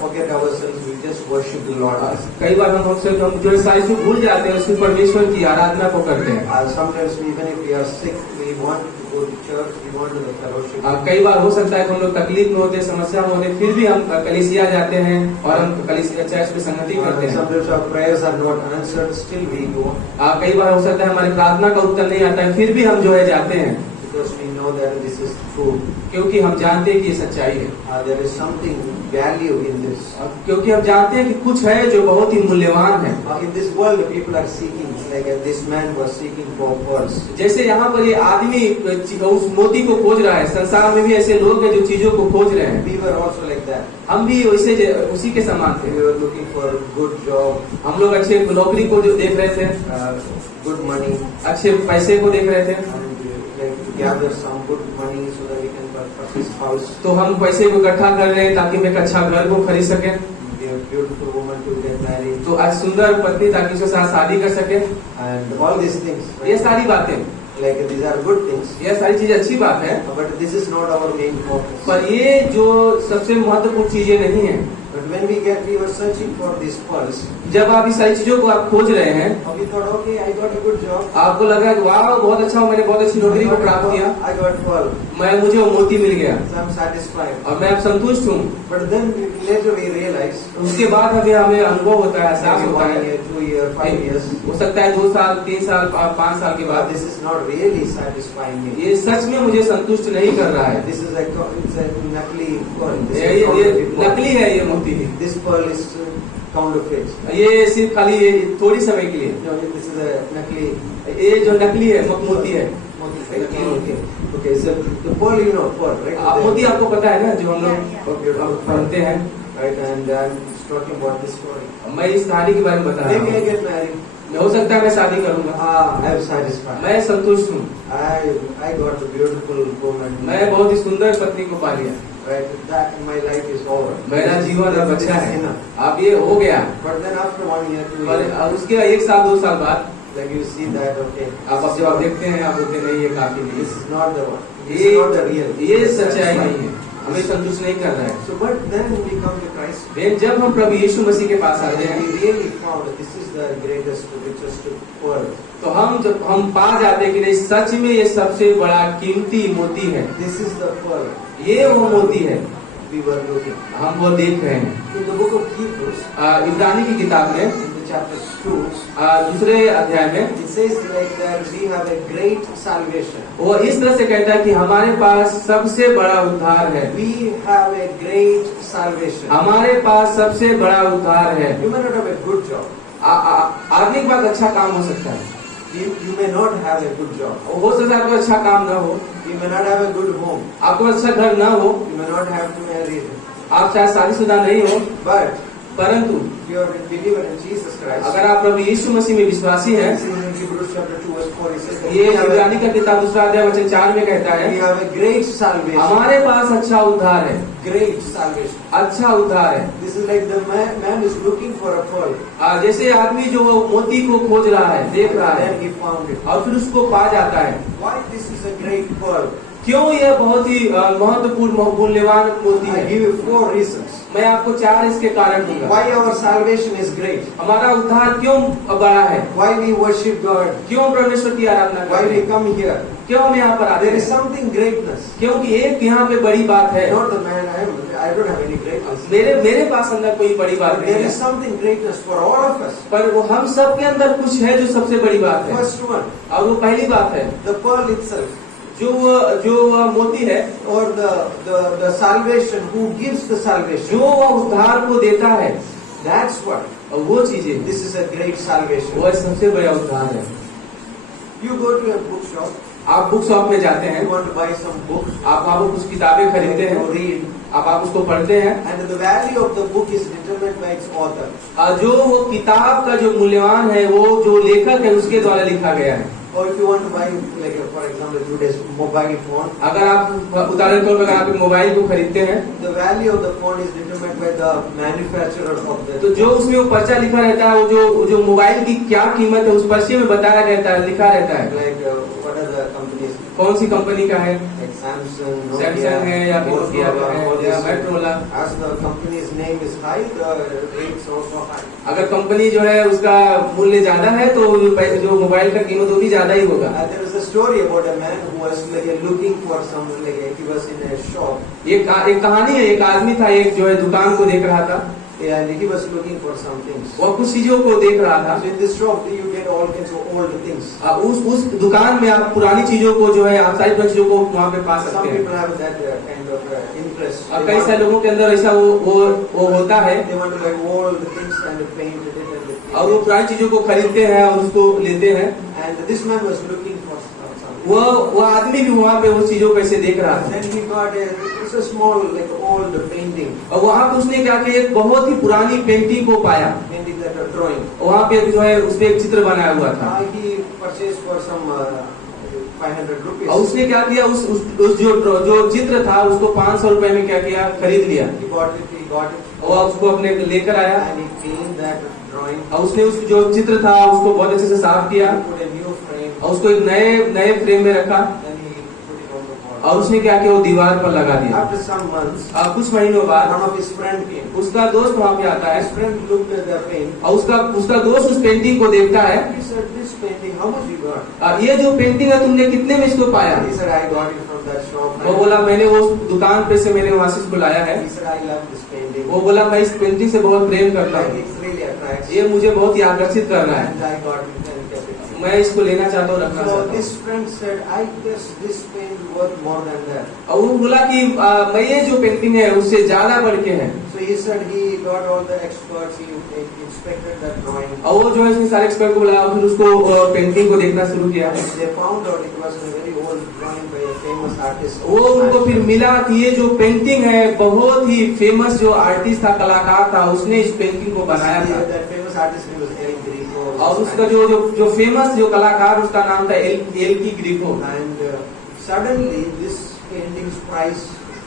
forget ourselves. We just worship the Lord. कई बार हम जो है सारी चीज भूल जाते हैं, उसकी परमेश्वर की आराधना को करते हैं। Sometimes even if we are sick, we want to go to church. We want to the fellowship. कई बार हो सकता है कि हम लोग तकलीफ में होते, समस्या में होते, फिर भी हम कलीसिया जाते हैं और हम कलीसिया चर्च में संगति करते हैं। Sometimes our prayers are not answered. Still we go. कई बार हो सकता है हमारी प्रार्थना का उत्तर नहीं आता है, फिर भी हम जो है जाते हैं, Because we know that this is true. क्योंकि हम जानते हैं कि ये सच्चाई है। There is something value in this. क्योंकि हम जानते हैं कि कुछ है जो बहुत ही मूल्यवान है। In this world, people are seeking, like this man was seeking for pearls. जैसे यहाँ पर ये आदमी उस मोती को खोज रहा है, संसार में भी ऐसे लोग हैं जो चीजों को खोज रहे हैं। We were also like that. हम भी वैसे उसी के समान थे। We were looking for good job, हम लोग अच्छे नौकरी को जो देख रहे थे, good money, अच्छे पैसे को देख रहे थे, and like to gather some good money so that we can purchase house. तो हम पैसे को इकट्ठा कर रहे हैं ताकि हम एक अच्छा घर को खरीद सके, We have beautiful woman to get married, तो आज सुंदर पत्नी ताकि उसके साथ शादी कर सके। and all these things. ये सारी बातें, Like these are good things, ये सारी चीजें अच्छी बात है, but this is not our main focus. पर ये जो सबसे महत्वपूर्ण चीजें नहीं है। But when we were searching for these pearls, जब आप इस सारी चीजों को आप खोज रहे हैं, we thought, okay, I got a good job. आपको लगा कि वाह बहुत अच्छा, मैंने बहुत अच्छी नौकरी को प्राप्त किया, I got pearl. मुझे वो मोती मिल गया So I'm satisfied. और मैं अब संतुष्ट हूँ। But then later we realized, उसके बाद हमें अनुभव होता है, एहसास maybe होता 1 है, year, 2 years, 5 years, हो सकता है 2 साल, 3 साल, 5 साल के बाद this is not really satisfying me. ये सच में मुझे संतुष्ट नहीं कर रहा है। This is it's a nakli pearl. This ये is counterfeit pearl. नकली है ये मोती, This pearl is counterfeit. ये सिर्फ खाली ये थोड़ी समय के लिए, No, this is a nakli ये जो नकली है मोती है। Okay, so the pearl, you know, pearl, right? मोती आपको पता है ना, जो हम लोग पहनते हैं। Right, and I'm talking about this story. मैं इस कहानी के बारे में बता रहा Maybe I हूँ। get married. हो सकता है मैं शादी करूंगा, I'm satisfied. मैं संतुष्ट हूँ, I got a beautiful woman. मैं बहुत ही सुंदर पत्नी को पा लिया, Right, that my life is over. मेरा जीवन अब This अच्छा is है, enough. अब ये हो गया। But then after 1 year, 2 पर years, उसके 1 साल 2 साल बाद like you see that, okay, आप अब जब आप देखते हैं, आप बोलते नहीं ये काफी नहीं, this is not the one. This is not the real. ये सच्चाई नहीं है, हमें संतुष्ट नहीं कर रहा है। So, but then we come to Christ. फिर जब हम प्रभु यीशु मसीह के पास आते हैं, We really found that this is the greatest, richest pearl. तो हम पा जाते हैं कि नहीं, सच में ये सबसे बड़ा कीमती मोती है, This is the pearl ये वो मोती है, we were looking. हम वो देख रहे हैं। In the book of Hebrews, इब्रानी की किताब में in the chapter 2, दूसरे अध्याय में it says like that we have a great salvation. वो इस तरह से कहता है कि हमारे पास सबसे बड़ा उद्धार है, We have a great salvation. हमारे पास सबसे बड़ा उद्धार है। You may not have a good job. आदमी के पास अच्छा काम हो सकता है, You may not have a good job. हो सकता है आपको अच्छा काम ना हो, You may not have a good home. आपको अच्छा घर ना हो, You may not have to marry. आप शायद शादीशुदा नहीं हो, But परंतु if you are a believer in Jesus Christ, अगर आप प्रभु यीशु मसीह में विश्वासी हैं, as in Hebrews chapter 2 verse 4, it says that ये we have इब्रानी का किताब दूसरा अध्याय वचन 4 में कहता we है, have a great salvation. हमारे पास अच्छा उद्धार है, Great salvation. अच्छा उद्धार है। This is like the man is looking for a pearl. जैसे आदमी जो मोती को खोज रहा है, देख रहा है, Then he found it. और फिर उसको पा जाता है। Why this is a great pearl? क्यों यह बहुत ही महत्वपूर्ण मूल्यवान मोती I है? give you 4 reasons. मैं आपको 4 इसके कारण दूंगा। Why our salvation is great? हमारा उद्धार क्यों बड़ा है? Why we worship God? क्यों परमेश्वर की आराधना Why करते we हैं? come here? क्यों हम यहाँ पर आते There is हैं? something greatness. क्योंकि एक यहाँ पे बड़ी बात है। Not the man I am. I don't have any greatness. मेरे पास अंदर कोई बड़ी बात But नहीं there है, is something greatness for all of us. पर वो हम सब के अंदर कुछ है जो सबसे बड़ी बात है। First one, और वो पहली बात है, the pearl itself, जो मोती है, or the salvation. Who gives the salvation? जो वह उद्धार को देता है, That's what. और वो चीजें, This is a great salvation. वो सबसे बड़ा उद्धार है। You go to a bookshop. आप बुक शॉप में जाते हैं, You want to buy some books. आप वहाँ कुछ किताबें खरीदते You हैं, read. आप उसको पढ़ते हैं, And the value of the book is determined by its author. जो वो किताब का जो मूल्यवान है वो जो लेखक है उसके द्वारा लिखा गया है। Or if you want to buy, like for example, today's mobile phone, अगर आप उदाहरण तौर पर अगर आप एक मोबाइल को खरीदते हैं, the value of the phone is determined by the manufacturer of the. तो जो उसमें वो पर्चा लिखा रहता है, वो जो मोबाइल की क्या कीमत है उस पर्चे में बताया रहता है, लिखा रहता है। Like what are the companies? कौन सी कंपनी का है, like Samsung, सैमसंग है या फिर Motorola, Nokia का है all या this. Motorola। As the company's name is high, the rates also high. अगर कंपनी जो है उसका मूल्य ज्यादा है तो जो मोबाइल का कीमत वो भी ज्यादा ही होगा। There is a story about a man who was like looking for some, like he was in a shop एक कहानी है, एक आदमी था, एक जो है दुकान को देख रहा था, and he was looking for some things. वह कुछ चीजों को देख रहा था। So in this shop you get all kinds of old things. उस दुकान में आप पुरानी चीजों को जो है आप सारी पुरानी चीजों को वहाँ पे पा Some सकते हैं। people have that kind of interest. और कई सारे लोगों के अंदर ऐसा वो होता है They want to like old things and paint it and और वो पुरानी चीजों को खरीदते हैं और उसको लेते हैं। and this man was looking for something. वो आदमी भी वहाँ पे वो चीजों को ऐसे देख रहा था। Then he got it's a small like old painting, और वहाँ पे उसने क्या किया, एक बहुत ही पुरानी पेंटिंग को पाया। painting that a drawing. वहाँ पे जो है उसपे एक चित्र बनाया हुआ था He purchased for some 500 rupees. और उसने क्या किया, उस जो चित्र था उसको 500 रुपए में क्या किया, खरीद लिया He got it, और उसको अपने लेकर आया and he cleaned that drawing. और उसने उस जो चित्र था उसको बहुत अच्छे से साफ किया He put a new frame. और उसको एक नए फ्रेम में रखा Then he put it on the wall. और उसने क्या किया, वो दीवार पर लगा दिया। After some months, अब कुछ महीनों बाद one of his friend came. उसका दोस्त वहाँ पे आता है His friend looked at the paint. और उसका दोस्त उस पेंटिंग को देखता है। He said, "This painting, how much you got?" ये जो पेंटिंग है तुमने कितने में इसको पाया? He said, "I got it from that shop." वो बोला मैंने वो दुकान पे से मैंने वहाँ से इसको लाया है। He said, "I love this painting. वो बोला मैं इस पेंटिंग से बहुत प्रेम करता Like हूँ, it really attracts." ये मुझे बहुत ही आकर्षित कर रहा है, And I got it and kept it. मैं इसको लेना चाहता हूँ, रखना So चाहता this हूँ। friend said, "I guess this paint worth more than that." और वो बोला कि मैं ये जो पेंटिंग है उससे ज्यादा बढ़ के है। So he said he got all the experts. He inspected that drawing. और वो जो है उसने सारे एक्सपर्ट को बुलाया और फिर उसको पेंटिंग को देखना शुरू किया। They found out it was a very old drawing by a famous artist. वो उनको फिर मिला कि ये जो पेंटिंग है बहुत ही फेमस जो आर्टिस्ट था, कलाकार था, उसने इस पेंटिंग को बनाया था। That famous artist name was El Greco. और उसका जो फेमस जो कलाकार उसका नाम था एल की Greco. And suddenly this painting's price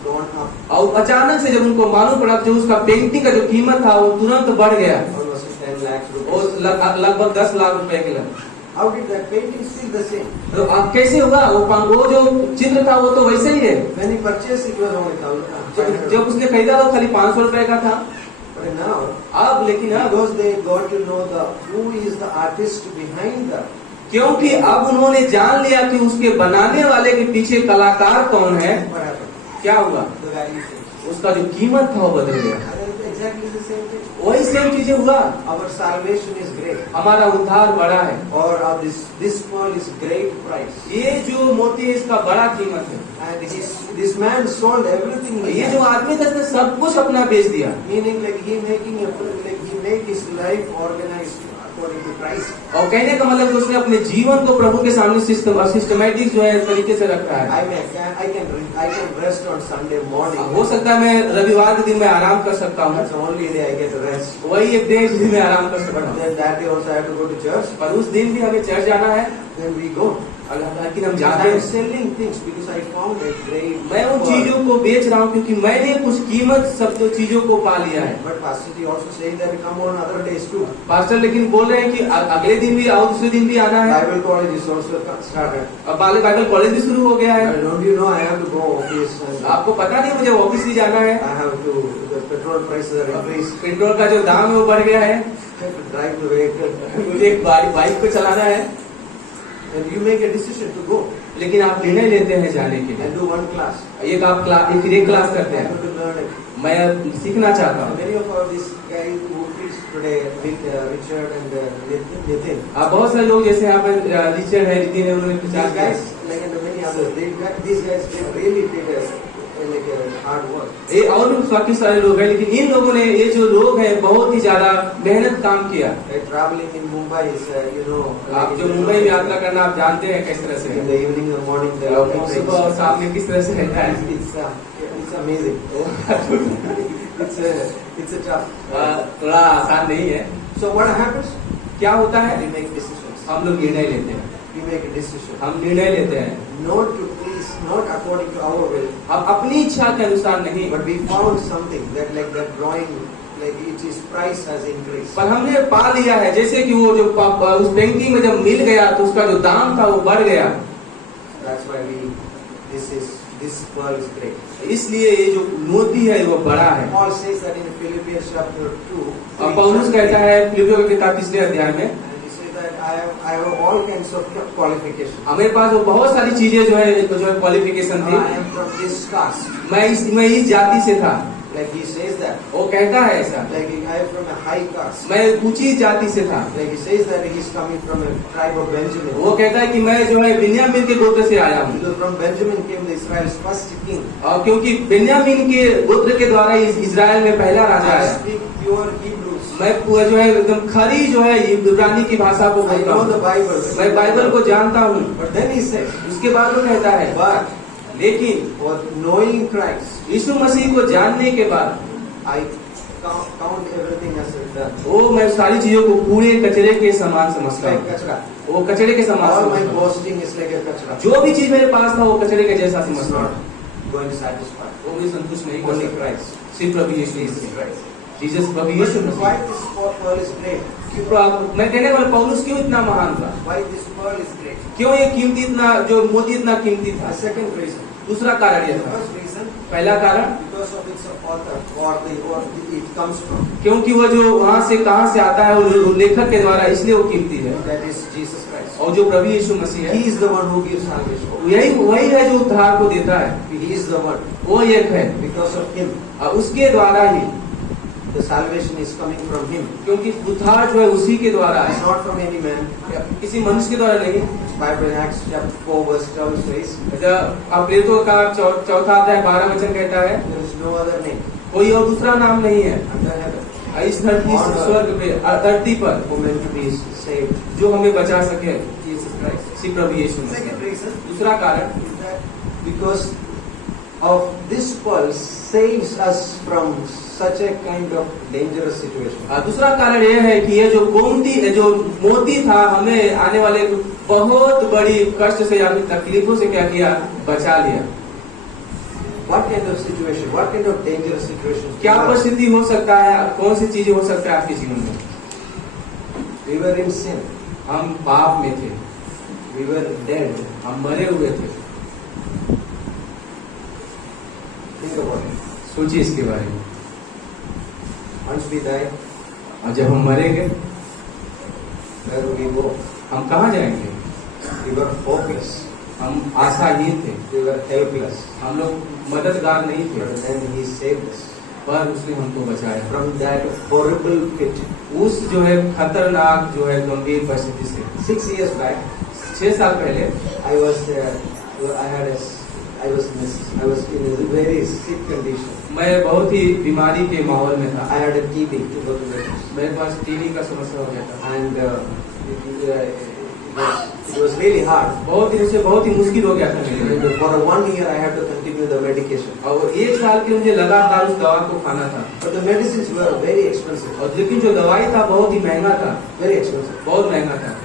gone up. और अचानक से जब उनको मालूम पड़ा जो उसका पेंटिंग का जो कीमत था वो तुरंत बढ़ गया Almost 10 lakhs और rupees. लगभग 10 लाख रुपए के लगभग। How did that painting still the same? तो अब कैसे हुआ, वो जो चित्र था वो तो वैसे ही है। When he purchased it was only 1,000. जब उसने खरीदा तो खाली 500 रुपए का था। But now, अब लेकिन अब because they got to know who is the artist behind the, क्योंकि अब उन्होंने जान लिया कि उसके बनाने वाले के पीछे कलाकार कौन है, what happened? क्या हुआ, The value changed. उसका जो कीमत था वो बदल गया। And it's exactly the same thing. वही सेम चीजें हुआ। Our salvation is great. हमारा उद्धार बड़ा है, Or this pearl is great price. ये जो मोती है इसका बड़ा कीमत है। And this man sold everything. he ये had. जो आदमी था इसने सब कुछ अपना बेच दिया। Meaning like he make his life organized according to price. और कहने का मतलब कि उसने अपने जीवन को प्रभु के सामने सिस्टमैटिक जो है तरीके से रखा है। I can rest on Sunday morning. हो सकता है मैं रविवार के दिन में आराम कर सकता हूँ, That's the only day I get rest. वही एक दिन जिस दिन मैं आराम कर सकता But हूँ। then that day also I have to go to church. पर उस दिन भी हमें चर्च जाना है, Then we go. लेकिन हम I जाते am हैं। selling things because I found a great मैं उन pearl. चीजों को बेच रहा हूँ क्योंकि मैंने कुछ कीमत सब जो चीजों को पा लिया है। But Pastor Ji also saying that come on other days too. Pastor लेकिन बोल रहे हैं कि अगले दिन भी आओ, दूसरे दिन भी आना है। Bible college is also started. अब बाइबल कॉलेज भी शुरू हो गया है। Don't you know I have to go office and आपको पता नहीं मुझे ऑफिस भी जाना है, I have to, the petrol prices are increased. Petrol का जो दाम है वो बढ़ गया है, I have to drive the vehicle. मुझे एक बाइक को चलाना है। And you make a decision to go लेकिन आप निर्णय लेते हैं जाने के लिए। and do one class. एक आप एक क्लास I करते have हैं, to learn it. मैं सीखना चाहता And हूँ। many of these guys who preach today, Richard and Nitin, आप बहुत सारे लोग जैसे यहाँ पे रिचर्ड है, नितिन है, उन्होंने these प्रचार किया। guys, like and many others, these guys they really did a hard work. ये और भी बाकी सारे लोग हैं, लेकिन इन लोगों ने, ये जो लोग हैं बहुत ही ज्यादा मेहनत काम किया। Like traveling in Mumbai is, आप जो मुंबई में यात्रा करना आप जानते हैं किस तरह से in the evening or morning, the सुबह और शाम में किस तरह से रहता है। it's amazing. It's a tough. थोड़ा आसान नहीं है। So what happens? क्या होता है, We make decisions. हम लोग निर्णय लेते हैं, We make a decision. हम निर्णय लेते हैं, Not to please, not according to our will, हम अपनी इच्छा के अनुसार नहीं, but we found something that like that drawing, like its price has increased. पर हमने पा लिया है। जैसे कि वो जो उस पेंटिंग में जब मिल गया तो उसका जो दाम था वो बढ़ गया। That's why this pearl is great. इसलिए ये जो मोती है वो बड़ा है। Paul says that in Philippians chapter 2. और पौलुस कहता है फिलिप्पियों के किताब 3 अध्याय में, And he says that I have all kinds of qualifications. हमारे पास वो बहुत सारी चीजें जो है क्वालिफिकेशन थी। I am from this caste. मैं इस जाति से था। Like he says that. वो कहता है ऐसा। Like I am from a high caste. मैं ऊंची जाति से था। Like he says that he is coming from a tribe of Benjamin. वो कहता है कि मैं जो है बिन्यामीन के गोत्र से आया हूँ। Because from Benjamin came the Israel's first king. और क्योंकि बिन्यामीन के गोत्र के द्वारा इजराइल में पहला राजा I है। speak pure Hebrews. मैं जो है एकदम खरी जो है इब्रानी की भाषा को I बोलता know the हूँ। Bible. मैं बाइबल को जानता हूँ। But then he says, उसके बाद वो कहता है, but लेकिन for knowing Christ, यीशु मसीह को जानने के बाद I count everything as a done. वो मैं सारी चीजों को कूड़े कचरे के समान समझता Like हूँ। kachra. वो कचरे के समान All my समझता हूँ। boasting is like a kachra. जो भी चीज मेरे पास था वो कचरे के जैसा It's समझता not हूँ। going to satisfy. वो मुझे संतुष्ट नहीं कर Only सकता। Christ. सिर्फ प्रभु Yeshu Jesus Masih. Christ. Jesus प्रभु Yeshu But Masih. why this pearl is great? मैं कहने वाला पौलुस क्यों इतना महान था? Why this pearl is great? क्यों ये कीमती इतना जो मोती इतना कीमती था? The second reason. दूसरा कारण यह The था। first reason, पहला कारण because of its author or it comes from. क्योंकि वो जो वहाँ से कहाँ से आता है वो लेखक के द्वारा, इसलिए वो कीमती है। That is Jesus Christ. और जो प्रभु यीशु मसीह है He is the one who gives salvation. वही है जो उद्धार को देता है। He is the one. वो एक है Because of him, और उसके द्वारा ही, the salvation is coming from him. क्योंकि उद्धार जो है उसी के द्वारा It's है, not from any man. किसी मनुष्य के द्वारा नहीं। Bible in Acts chapter 4 verse 12 says, अब प्रेरितों का चौथा अध्याय 12 वचन कहता है, there is no other name कोई और दूसरा नाम नहीं है under heaven इस धरती स्वर्ग पे धरती पर for men to be saved. जो हमें बचा सके, Jesus Christ. श्री प्रभु यीशु मसीह। Second reason दूसरा कारण is that because of this pearl saves us from such a kind of dangerous situation. दूसरा कारण यह है कि ये जो जो मोती था हमें आने वाले बहुत बड़ी कष्ट से या फिर तकलीफों से क्या किया, बचा लिया। What kind of situation? What kind of dangerous situation? क्या परिस्थिति हो सकता है, कौन सी चीजें हो सकता है आपके जीवन में? We were in sin. हम पाप में थे, We were dead. हम मरे हुए थे। Think about it. सोचिए इसके बारे में। Once we die, और जब हम मरेंगे where will we go? हम कहाँ जाएंगे? We were hopeless. हम आशाहीन थे, We were helpless. हम लोग मददगार नहीं But थे, then He saved us पर उसने हमको बचाया from that horrible pit. उस जो है खतरनाक जो है गंभीर परिस्थिति से। 6 years back, 6 साल पहले I was in a very sick condition. मैं बहुत ही बीमारी के माहौल में था। I had a TB, tuberculosis, मेरे पास टीबी का समस्या हो गया था। and it was really hard. बहुत ही मुश्किल हो गया था मेरे लिए। And for 1 year, I had to continue the medication. और 1 साल के मुझे लगातार उस दवा को खाना था। But the medicines were very expensive. और लेकिन जो दवाई था बहुत ही महंगा था, Very expensive. बहुत महंगा था।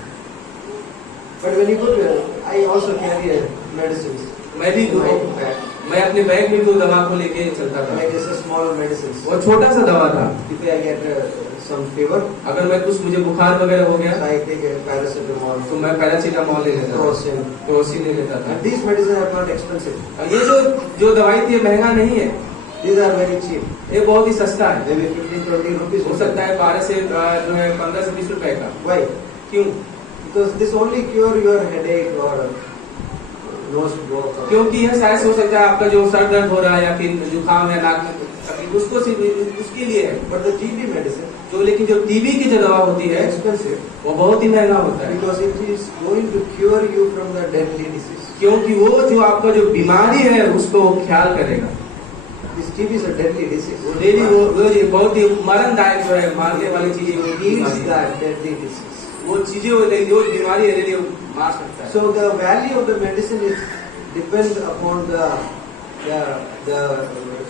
But when you go to, I also carry medicines. मैं भी in my bag. मैं अपने बैग में तो दवा को लेके चलता था। Like just a small medicines. वो छोटा सा दवा था। If I get some fever, अगर मैं मुझे बुखार वगैरह हो गया so I take a paracetamol, तो मैं पैरासीटामोल ले लेता था, Crocin. क्रोसिन ले लेता था। And these medicines are not expensive. और ये जो दवाई थी ये महंगा नहीं है, These are very cheap. ये बहुत ही सस्ता है। Maybe 15-20 rupees. हो सकता है 12 से जो है 15 से 20 रुपए का। Why? क्यों? Because this only cure your headache or nose block. or- क्योंकि यह शायद हो सकता है आपका जो सर दर्द हो रहा है या फिर जुकाम है, नाक में तकलीफ, उसको सिर्फ उसके लिए है। But the TB medicine लेकिन जो टीबी की जो दवा होती is है expensive वो बहुत ही महंगा होता है, because it is going to cure you from the deadly disease. क्योंकि वो जो आपका जो बीमारी है उसको वो ख्याल करेगा। This TB is a deadly disease. वो डेली वो जो बहुत ही मरणदायक जो है, मारने वाली चीजें वो Heals बीमारी है। that deadly disease. वो चीजें जो बीमारी है डेली मार सकता है। So the value of the medicine is depends upon the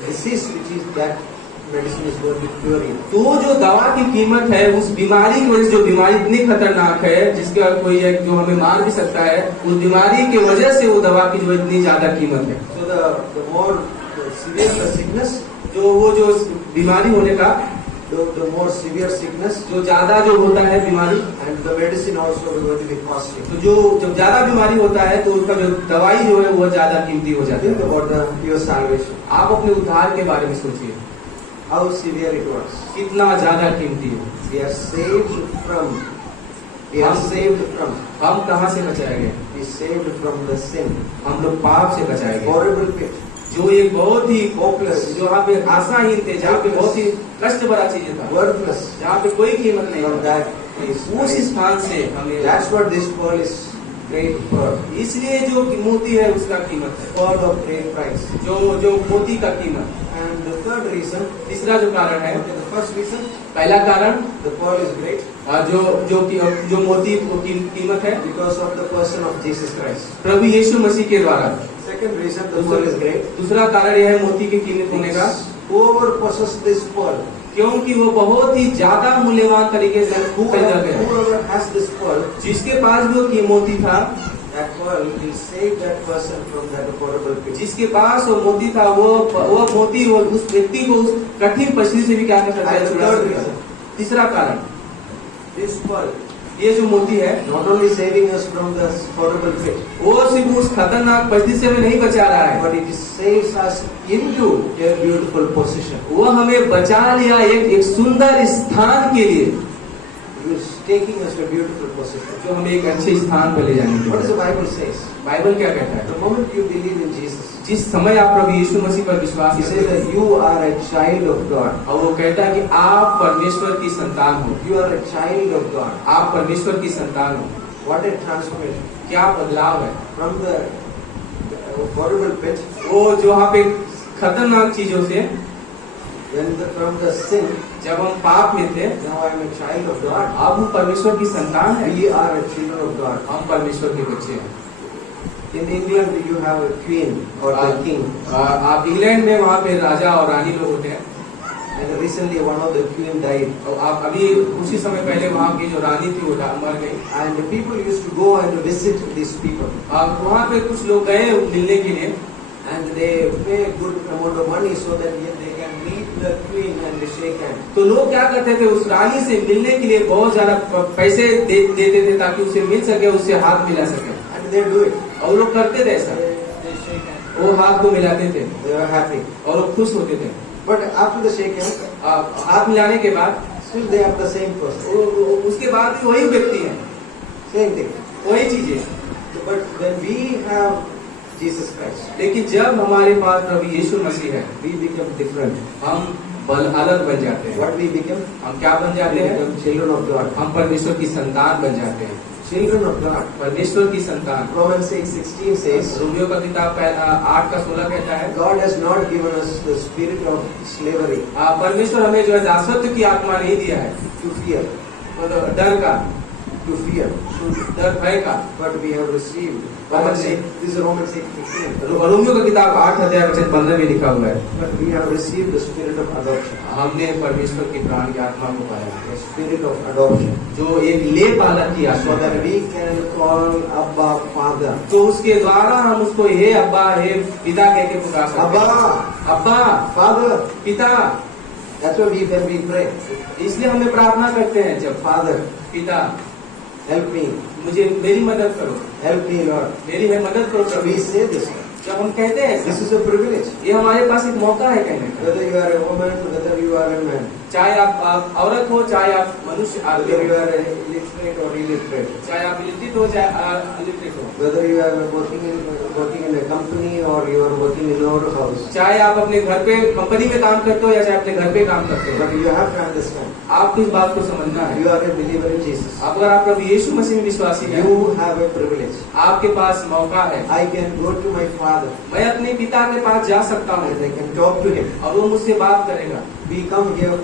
disease which is that medicine is going to cure you. तो जो दवा की कीमत है उस बीमारी की वजह से, जो बीमारी इतनी खतरनाक है जिसका कोई एक जो हमें मार भी सकता है, उस बीमारी की वजह से वो दवा की जो इतनी ज्यादा कीमत है। So the more severe the sickness, जो बीमारी होने का the more severe sickness, जो ज्यादा जो होता है बीमारी, and the medicine also is going to be costly. तो जो जब ज्यादा बीमारी होता है तो उसका जो दवाई जो है वो ज्यादा कीमती हो जाती Think है। about your salvation. आप अपने उद्धार के बारे में सोचिए, How severe it was. कितना ज्यादा कीमती है। We are saved from. We are saved from. हम कहाँ से बचाए गए? We saved from the sin. हम लोग पाप से बचाए गए, Horrible pit. जो एक बहुत ही Hopeless. जो यहाँ पे आशाहीन थे, जहाँ पे बहुत ही कष्ट भरा चीजें था, Worthless. जहाँ पे कोई कीमत नहीं From था, that place. उस स्थान से हमें, That's what this pearl is great pearl. इसलिए जो मोती है उसका कीमत है, Pearl of great price. जो मोती का कीमत। And the third reason, तीसरा जो कारण है, okay, the first reason, पहला कारण the pearl is great और जो मोती की कीमत है because of the person of Jesus Christ. प्रभु यीशु मसीह के द्वारा। Second reason, the pearl is great. दूसरा कारण यह है मोती की कीमत होने का, Whoever possesses this pearl, क्योंकि वो बहुत ही ज्यादा मूल्यवान तरीके से खरीदा गया है। whoever has this pearl, जिसके पास भी वो मोती था, that pearl will save that person from that horrible pit. जिसके पास वो मोती था, वो मोती वो उस व्यक्ति को उस कठिन परिस्थिति से भी क्या कर सकता है, And the छुड़ा third सकता है। reason, तीसरा कारण, this pearl ये जो मोती है not only saving us from the horrible pit, वो सिर्फ उस खतरनाक परिस्थिति से हमें नहीं बचा रहा है, but it saves us into a beautiful position. वो हमें बचा लिया एक सुंदर स्थान के लिए, It is taking us to a beautiful position. जो हमें एक अच्छे स्थान पर ले जाने के What does लिए। the Bible says? बाइबल क्या कहता है? The moment you believe in Jesus, जिस समय आप प्रभु यीशु मसीह पर विश्वास He करते says हैं, that you are a child of God. और वो कहता है कि आप परमेश्वर की संतान हो, You are a child of God. आप परमेश्वर की संतान हो। What a transformation क्या बदलाव है, from the horrible pit, वो जो आप एक खतरनाक चीजों से, from the sin. जब हम पाप में थे, Now I am a child of God. अब हम परमेश्वर की संतान है, We are a children of God. हम परमेश्वर के बच्चे हैं। In England, you have a queen or the king, आप इंग्लैंड में वहाँ पे राजा और रानी लोग होते हैं, and recently one of the queen died. और आप अभी कुछ ही समय पहले वहाँ की जो रानी थी वो मर गई। And the people used to go and visit these people, अब वहाँ पे कुछ लोग गए मिलने के लिए, and they pay a good amount of money so that they can meet the queen and shake hands. तो लोग क्या करते थे, उस रानी से मिलने के लिए बहुत ज्यादा पैसे देते थे ताकि उसे मिल सके, उससे हाथ मिला सके, And they do it. और लोग करते थे ऐसा, They shake hands. वो हाथ को मिलाते थे They are happy. और वो खुश होते थे। But after the shake hands, हाथ मिलाने के बाद still they are the same person. उसके बाद भी वही व्यक्ति है, Same thing. वही चीजें। But when we have Jesus Christ, लेकिन जब हमारे पास प्रभु यीशु मसीह है, we become different. हम अलग बन जाते हैं। What we become? हम क्या बन We जाते हैं? become children of God. हम परमेश्वर की संतान बन जाते हैं। Children of God. परमेश्वर की संतान। Romans 6:16 says, रोमियो का किताब 8:16 कहता है, God has not given us the spirit of slavery परमेश्वर हमें जो है दासत्व की आत्मा नहीं दिया है, to fear, मतलब डर का, डर भय का, but we have received. Romans 8, this is Romans 8:15. Romeo का किताब 8:15 में लिखा हुआ है, But we have received the spirit of adoption, हमने परमेश्वर की प्राण की आत्मा को पाया, the spirit of adoption, जो एक ले बालक की आत्मा so that है, we can call Abba Father. तो उसके द्वारा हम उसको हे अब्बा, हे पिता कह के पुकार सकते हैं। Abba, अब्बा, Father. पिता। That's why when we pray, इसलिए हमें प्रार्थना करते हैं जब, Father, पिता help me, मेरी मदद करो, help me, Lord. मेरी है मदद करो So Prabhu. we say this. जब हम कहते हैं This ऐसा, is a privilege. ये हमारे पास एक मौका है कहने का। Whether you are a woman, whether you are a man, चाहे आप औरत हो, चाहे आप मनुष्य आदमी whether you हो, are illiterate or illiterate, चाहे आप लिखित हो चाहे अलिखित हो, whether you are working in a company or you are working in your house. चाहे आप अपने घर पे कंपनी में काम करते हो या चाहे अपने घर पे काम करते हो, But you have to understand, आपको इस बात को समझना है। you are a believer in Jesus. अगर आप प्रभु यीशु मसीह में विश्वासी हैं, You have a privilege. आपके पास मौका है, I can go to my Father मैं अपने पिता के पास जा सकता हूँ and I can talk to Him. और वो मुझसे बात करेगा। We come here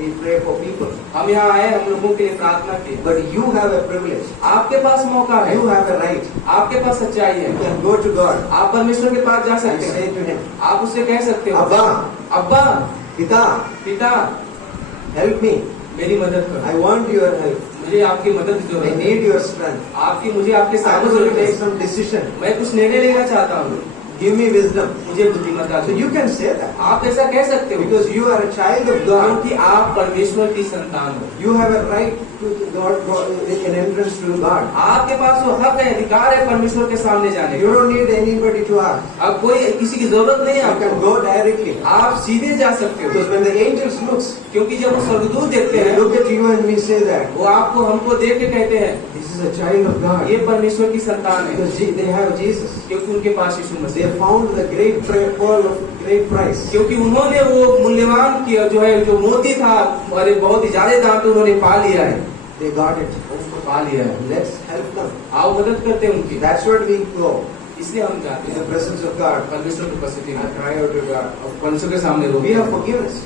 we pray for people. हम यहाँ आए, हम लोगों के लिए प्रार्थना की, But you have a privilege. आपके पास मौका है, You have a right. आपके पास सच्चाई है, You can go to God आप परमेश्वर के पास जा and सकते say हैं, to Him, आप उससे कह सकते हो, Abba, अब्बा, Pita, पिता, help me. मेरी मदद I करो, want your help. मुझे आपकी मदद की I जरूरत है, need your strength. मुझे आपके I साथ want to जरूरत take है, some decision. मैं कुछ निर्णय लेना चाहता हूँ। give me wisdom. मुझे बुद्धिमत्ता So दो। you can say that आप ऐसा कह सकते हो because you are a child of God. क्योंकि आप परमेश्वर की संतान हो। You have a right to God, an entrance to God. आपके पास वो हक है, अधिकार है परमेश्वर के सामने जाने You का। don't need anybody to ask. अब कोई किसी की जरूरत नहीं है You can आपको, go directly. आप सीधे जा सकते हो। Because when the angels looks, क्योंकि जब वो स्वर्गदूत देखते they हैं, look at you and we say that वो आपको हमको देख के कहते हैं this is a child of God. ये परमेश्वर की संतान है, Because they have Jesus. क्योंकि उनके पास यीशु They मसीह है। found the great pearl of great price. क्योंकि उन्होंने वो मूल्यवान किया जो है, जो मोती था और एक बहुत ही ज्यादा दाम पे उन्होंने पा लिया है, They got it. उसको पा लिया है। Let's help them. आओ मदद करते हैं उनकी। That's what we go इसलिए हम जाते in the हैं presence of God परमेश्वर की उपस्थिति में, and cry out to God. और परमेश्वर के सामने रो। We have forgiveness.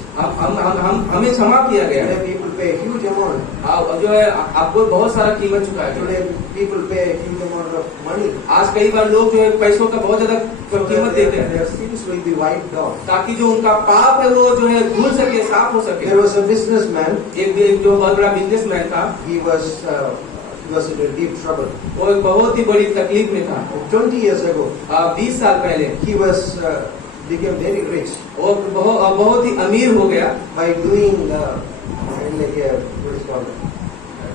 हमें क्षमा किया गया है। Today people pay a huge amount. और जो है आपको बहुत सारा कीमत चुकाया गया है। Today people pay a huge amount of money. आज कई बार लोग जो है पैसों का बहुत ज्यादा So कीमत that देते हैं their sins will be wiped off. ताकि जो उनका पाप है वो जो है धुल सके, साफ हो सके। There was a businessman. एक जो बहुत बड़ा बिजनेसमैन था, He was in a deep trouble. वो एक बहुत ही बड़ी तकलीफ में था। 20 years ago, 20 साल पहले he became very rich वो बहुत ही अमीर हो गया by doing what is called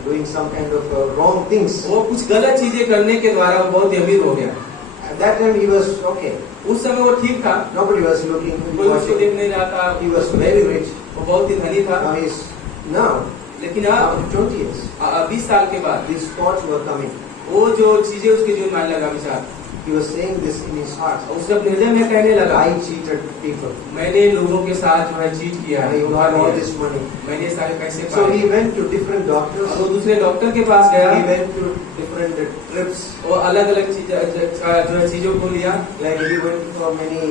doing some kind of wrong things. वो कुछ गलत चीजें करने के द्वारा वो बहुत ही अमीर हो गया। At that time he was okay. उस समय वो ठीक था, Nobody was looking. कोई उसको देख नहीं रहा था, He was very rich. वो बहुत ही धनी था। Now लेकिन after 20 years, 20 साल के बाद these thoughts were coming. वो जो चीजें उसके जीवन में आने लगा विचार, He was saying this in his heart. उसके अपने हृदय में कहने लगा, I cheated people. मैंने लोगों के साथ जो है चीट किया I है, उधार got all लिया this है, money. मैंने सारे पैसे So पाए। he went to different doctors. और वो दूसरे डॉक्टर के पास गया, He went to different trips. वो अलग अलग जो है चीजों को लिया, Like he went for many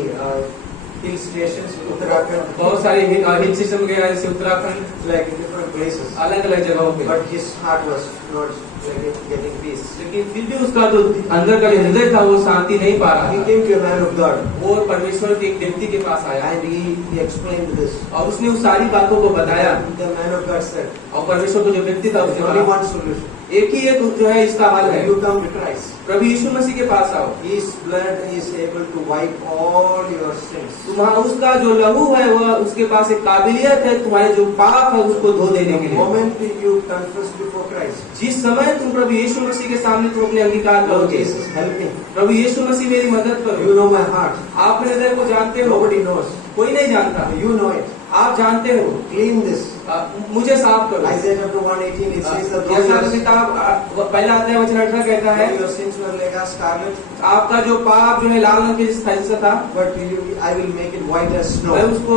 hill stations in Uttarakhand, बहुत सारे हिल स्टेशन गया, जैसे Uttarakhand, like in different places. अलग अलग जगहों पे। But his heart was not like getting peace. लेकिन फिर भी उसका जो अंदर का जो हृदय था वो शांति नहीं पा रहा He था। came to a man of God वो परमेश्वर के एक व्यक्ति के पास आया and he explained this. और उसने उस सारी बातों को बताया, The man of God said, और परमेश्वर को जो व्यक्ति था "There's उसने only बोला, one solution. एक ही एक जो है इसका हल है, You come to Christ. प्रभु यीशु मसीह के पास आओ। His blood is able to wipe all your sins." तुम्हारा उसका जो लहू है वह उसके पास एक काबिलियत है तुम्हारे जो पाप है उसको धो देने के The लिए। moment you confess before Christ, जिस समय तुम प्रभु यीशु मसीह के सामने तुम अपने अंगीकार Lord करोगे, Jesus, help me. प्रभु यीशु मसीह मेरी मदद करो। You know my heart. आप मेरे हृदय को जानते हो, Nobody knows. कोई नहीं जानता, You know it. आप जानते हो। Clean this. मुझे साफ करो। Isaiah chapter 118, it says that though यशायाह your किताब पहला अध्याय वचन 18 कहता है, your sins were like as scarlet, आपका जो पाप जो है लाल रंग के जैसा था, but I will make it white as मैं snow. उसको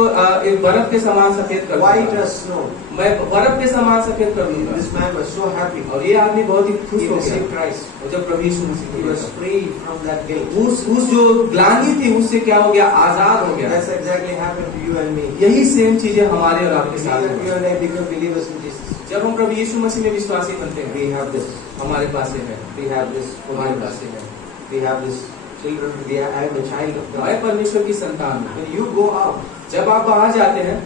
एक बर्फ के समान सफेद कर White दूंगा। as snow. मैं बर्फ के समान सफेद कर दूंगा। This man was so happy. और ये आदमी बहुत ही खुश He हो received गया। Christ. और जब प्रभु यीशु मसीह He को was देखा, free from that guilt. उस जो ग्लानि थी उससे क्या हो गया, आजाद हो गया। That's exactly happened to you and me. यही सेम चीजें हमारे और आपके साथ You है। and I become believers in Jesus. जब हम प्रभु यीशु मसीह में विश्वासी बनते हैं, We have this. हमारे पास ये है, We have this. हमारे पास ये है। We have this. Children. I am a child of मैं God. परमेश्वर की संतान हूँ। When you go out, जब आप बाहर जाते हैं,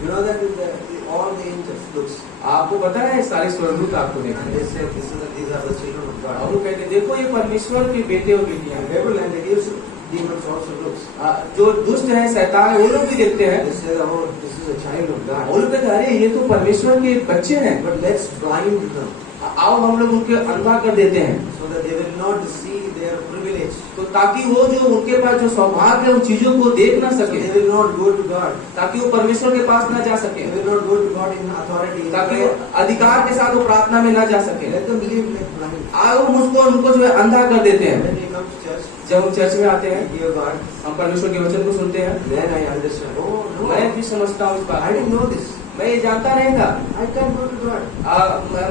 you know that all the angels looks आपको पता है सारे स्वर्गदूत आपको and देखते they हैं say these are the children of और God. वो कहते हैं देखो ये परमेश्वर के बेटे और बेटियां And हैं। devil and the demons also looks. जो दुष्ट है, शैतान है, वो लोग भी देखते हैं। They say, oh, this is a child of वो God. लोग कहते हैं अरे ये तो परमेश्वर के बच्चे हैं, But let's blind them आओ हम लोग उनके अंधा कर देते हैं, so that they will not see their privilege. तो ताकि वो जो उनके पास जो सौभाग्य है उन चीजों को देख ना So सके, they will not go to God. ताकि वो परमेश्वर के पास ना जा सके, They will not go to God in authority. ताकि वो अधिकार के साथ वो प्रार्थना में ना जा सके। Let them live like blind. आओ मुझको उनको जो है अंधा कर देते हैं। When they come to church, जब हम चर्च में आते हैं, they hear God. हम परमेश्वर के वचन को सुनते हैं, Then I understand. Oh no, मैं भी समझता हूँ इस बात I didn't को। know this. मैं ये जानता नहीं था। I can't go to God.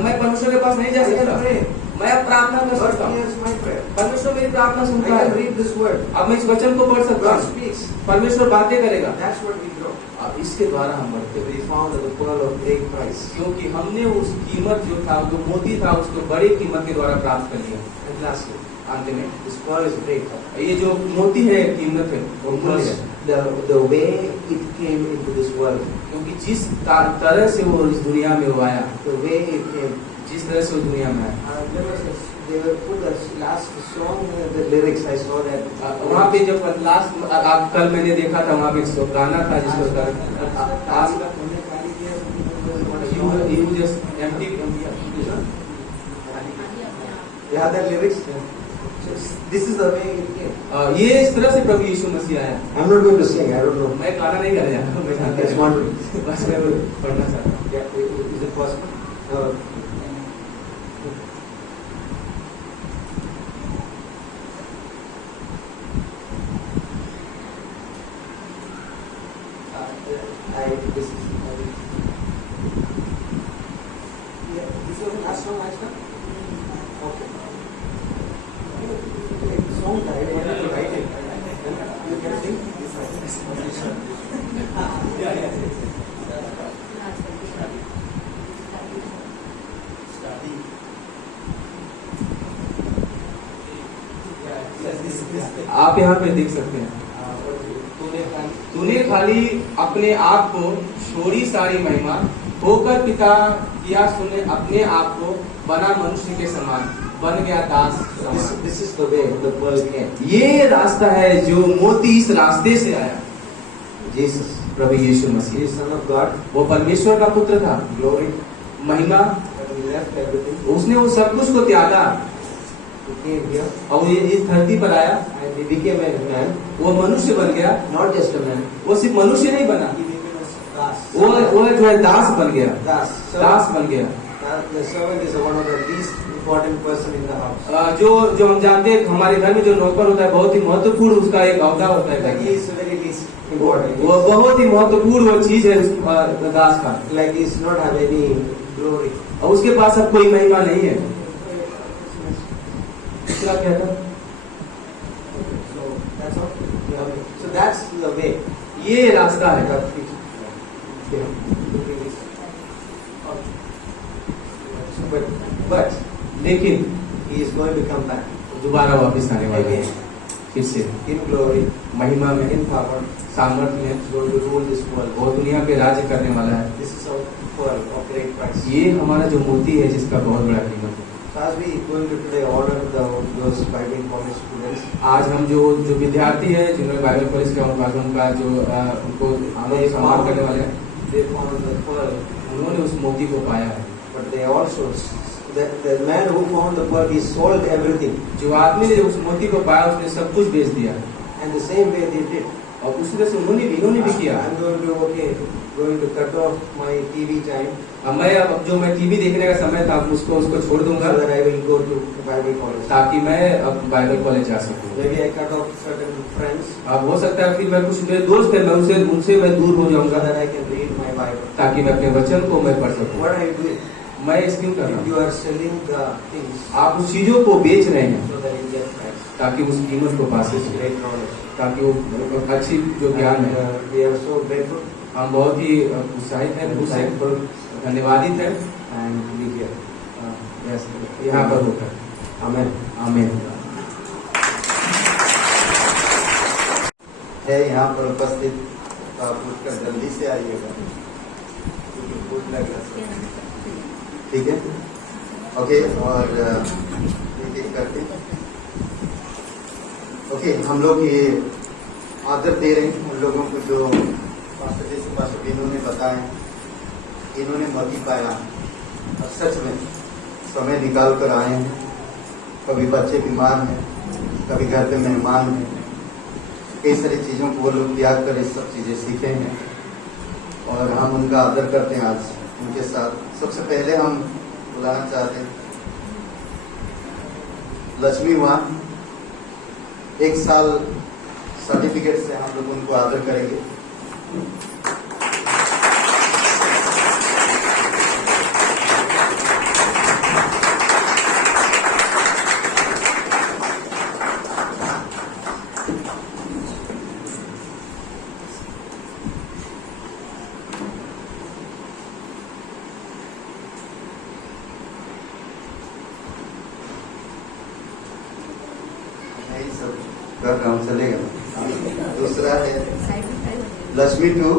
मैं परमेश्वर के पास नहीं जा I can सकता, pray. मैं अब प्रार्थना कर God सकता हूँ, hears my prayer. परमेश्वर मेरी प्रार्थना I सुनता can है। read this word. अब मैं इस वचन को पढ़ सकता God हूँ, speaks. परमेश्वर बातें करेगा। That's what we grow. अब इसके द्वारा हम बढ़ते हैं, We found the pearl of great price. क्योंकि हमने उस कीमत जो था, जो मोती था, उसको बड़ी कीमत के द्वारा प्राप्त कर लिया। And lastly, अंत में this pearl is great. ये जो मोती है कीमत है, वो मूल्य है, Because the way it came into this world, क्योंकि जिस तरह से वो इस दुनिया में वो आया, the way it came. जिस तरह से वो दुनिया में आया, There was a they were put the last song, the lyrics. I saw that. वहाँ पे जब लास्ट कल मैंने देखा था वहाँ पे एक गाना था जिसको Yeah, the lyrics. So this is the way it came. ये इस तरह से प्रभु यीशु मसीह आया। I'm not going to sing. I don't know. मैं गाना नहीं गाने जाता हूँ, मैं Just wondering. बस मैं पढ़ना चाहता हूँ। Yeah, is it possible? This is. Yeah, this was the last song I sang. Okay. Song I want to write it. You can sing. आप यहाँ पे देख सकते हैं, तूने खाली अपने आप को छोड़ी सारी महिमा, होकर पिता किया सुने अपने आप को, बना मनुष्य के समान, बन गया दास समान। This is the way the world came. ये रास्ता है जो मोती इस रास्ते से आया। Jesus, Prabhu Yeshu he Masih is Son of God, वो परमेश्वर का पुत्र था, glory, महिमा, but he left everything. उसने वो सब कुछ को त्यागा He came here और ये इस धरती पर आया, and he became a man, वो मनुष्य बन गया। not just a man. वो सिर्फ मनुष्य नहीं बना, He became a das. वो जो है दास बन गया, Das. दास बन गया। The servant is one of the least important person in the house. जो हम जानते हैं हमारे घर में जो नौकर होता है बहुत ही महत्वपूर्ण उसका एक अहदा होता है। Like he is very least important. वो बहुत ही महत्वपूर्ण वो चीज है दास का। Like he is not have any glory. और उसके पास अब कोई महिमा नहीं है। दूसरा क्या था? So that's all. So that's the way. ये रास्ता है। But लेकिन he is going to come back दोबारा वापस आने वाले हैं फिर से in glory, महिमा में, in power. सामर्थ्य में, He is going to rule this world. वो दुनिया पे राज्य करने वाला है। This is our pearl of great price. ये हमारा जो मोती है जिसका बहुत बड़ा कीमत है। So as we going to today honor those Bible college students, आज हम जो विद्यार्थी हैं जिन्होंने बाइबल कॉलेज के उनका जो उनको आनंद सम्मान करने वाले हैं, they found the pearl, उन्होंने उस मोती को पाया है। but they also the man who found the pearl, he sold everything, जो आदमी ने उस मोती को पाया उसने सब कुछ बेच दिया, and the same way they did. और उसी तरह से इन्होंने भी किया। I'm going to cut off my TV time अब मैं टीवी देखने का समय था उसको छोड़ दूंगा so that I will go to Bible college. ताकि मैं अब बाइबल कॉलेज जा सकूं। Maybe I cut off certain friends अब हो सकता है फिर मैं कुछ मेरे दोस्त है मैं उनसे मैं दूर हो so जाऊंगा that I can read my Bible. ताकि मैं अपने वचन को मैं पढ़ सकूं। What are you doing? मैं इस क्यों कर रहा You हूँ? are selling the things आप उस चीजों को बेच रहे हैं so that you get price. ताकि उस कीमत को पा This is सकें, great knowledge. ताकि वो अच्छी जो ज्ञान And, है। we are so grateful हम बहुत ही उत्साहित हैं, खुश हैं, thankful धन्यवादित हैं and be here. Yes. यहाँ पर होकर। Amen. आमीन। है यहाँ पर उपस्थित, आप उठकर जल्दी से आइएगा क्योंकि भूख लग रहा है। ठीक है, ओके। और एक एक करके ओके, हम लोग ये आदर दे रहे हैं उन लोगों को जो पास्टर इन्होंने बताया, इन्होंने मोती पाया और सच में समय निकाल कर आए हैं। कभी बच्चे बीमार हैं, कभी घर पे मेहमान हैं, कई सारी चीज़ों को वो लोग त्याग कर ये सब चीज़ें सीखे हैं और हम उनका आदर करते हैं आज उनके साथ। सबसे पहले हम बुलाना चाहते हैं लक्ष्मी वान, 1 साल सर्टिफिकेट से हम लोग उनको आदर करेंगे। यही सब कर रहा हूँ, चलेगा। दूसरा है लक्ष्मी 2,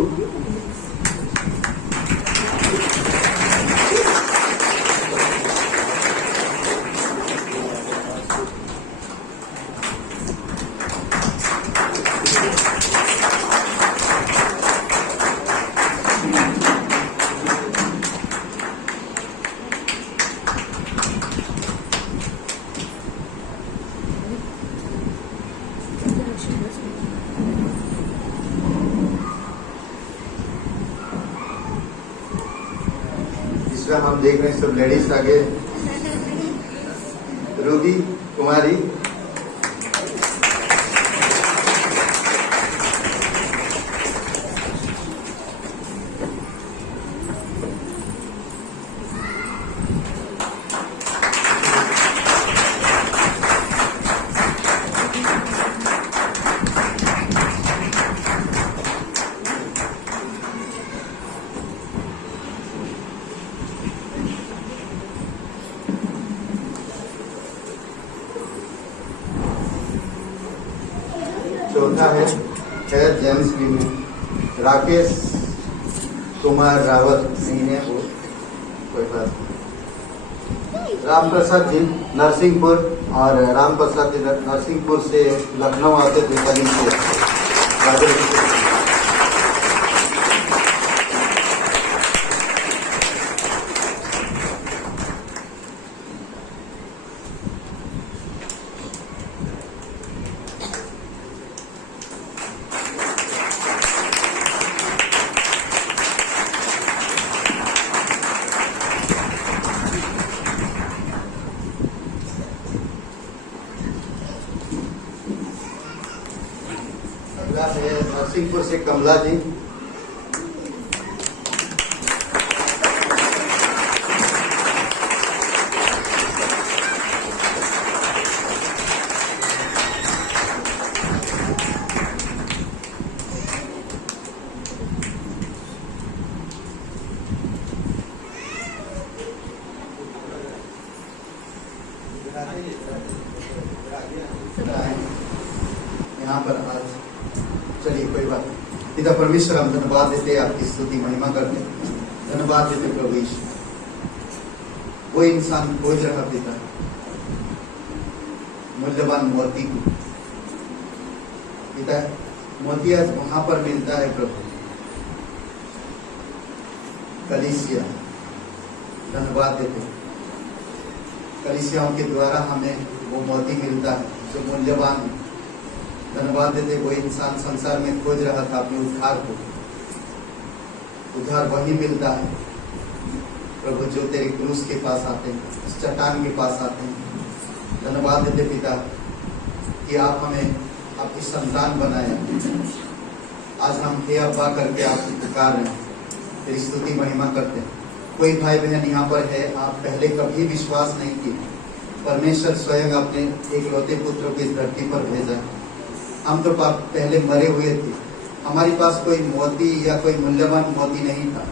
पिता हम देख रहे हैं सब लेडीज आगे, रूबी कुमारी, चौथा है जेम्स भी में राकेश कुमार रावत नहीं है वो, कोई बात नहीं। राम प्रसाद जी नरसिंहपुर, और राम प्रसाद जी नरसिंहपुर से लखनऊ आते थे करीब से। अगला है नरसिंहपुर से कमला जी, यहाँ पर आज चलिए कोई बात नहीं। पिता परमेश्वर हम धन्यवाद देते हैं, आपकी स्तुति महिमा करते हैं, धन्यवाद देते प्रभु यीशु। वो इंसान खोज रहा पिता मूल्यवान मोती को, पिता मोती आज वहां पर मिलता है प्रभु, कलीसिया, धन्यवाद देते हैं। कलीसियाओं के द्वारा हमें वो मोती मिलता है जो मूल्यवान है। धन्यवाद देते वो इंसान संसार में खोज रहा था अपने उद्धार को, उद्धार वही मिलता है प्रभु जो तेरे क्रूस के पास आते हैं, उस चट्टान के पास आते हैं। धन्यवाद देते पिता कि आप हमें आपकी संतान बनाए। आज हम हे अब्बा करके आपकी पुकार रहे हैं, तेरी स्तुति महिमा करते हैं। कोई भाई बहन यहाँ पर है, आप पहले कभी विश्वास नहीं किए, परमेश्वर स्वयं अपने एकलौते पुत्र को इस धरती पर भेजा। हम तो पहले मरे हुए थे, हमारे पास कोई मोती या कोई मूल्यवान मोती नहीं था,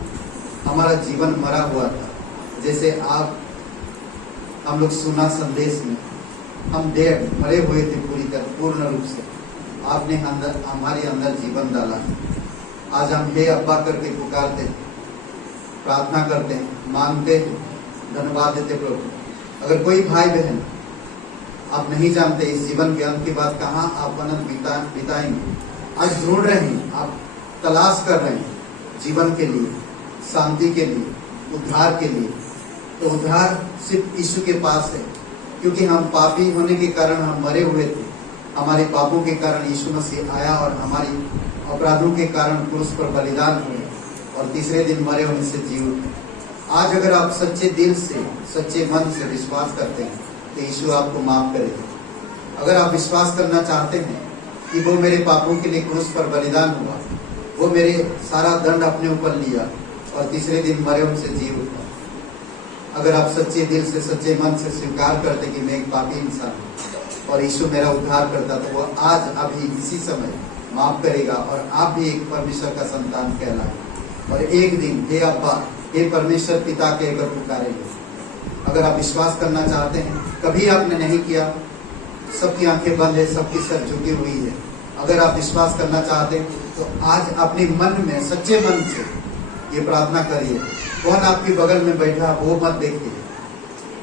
हमारा जीवन मरा हुआ था। जैसे आप हम लोग सुना संदेश में, हम डेड मरे हुए थे पूरी तरह पूर्ण रूप से, आपने हमारे अंदर जीवन डाला। आज हम हे अब्बा करके पुकारते हैं, प्रार्थना करते हैं, मांगते हैं, धन्यवाद देते प्रभु। अगर कोई भाई बहन आप नहीं जानते इस जीवन के अंत के बाद कहाँ आप अनंत बिताएंगे, आज ढूंढ रहे हैं, आप तलाश कर रहे हैं जीवन के लिए, शांति के लिए, उद्धार के लिए, तो उद्धार सिर्फ यीशु के पास है। क्योंकि हम पापी होने के कारण हम मरे हुए थे, हमारे पापों के कारण यीशु मसीह आया और हमारी अपराधों के कारण क्रूस पर बलिदान हुए और तीसरे दिन मरे होने से जी उठे। आज अगर आप सच्चे दिल से, सच्चे मन से विश्वास करते हैं तो यीशु आपको माफ करेगा। अगर आप विश्वास करना चाहते हैं कि वो मेरे पापों के लिए क्रूस पर बलिदान हुआ, वो मेरे सारा दंड अपने ऊपर लिया और तीसरे दिन मरे उनसे जी उठा, अगर आप सच्चे दिल से, सच्चे मन से स्वीकार करते कि मैं एक पापी इंसान हूँ और यीशु मेरा उद्धार करता, तो वो आज अभी इसी समय माफ करेगा और आप भी एक परमेश्वर का संतान कहलाए। और एक दिन हे अब्बा, हे परमेश्वर पिता के अगर पुकारेंगे। अगर आप विश्वास करना चाहते हैं, कभी आपने नहीं किया, सबकी आंखें बंद है, सबकी सर झुकी हुई है, अगर आप विश्वास करना चाहते हैं तो आज अपने मन में सच्चे मन से ये प्रार्थना करिए। कौन आपके बगल में बैठा वो मत देखिए,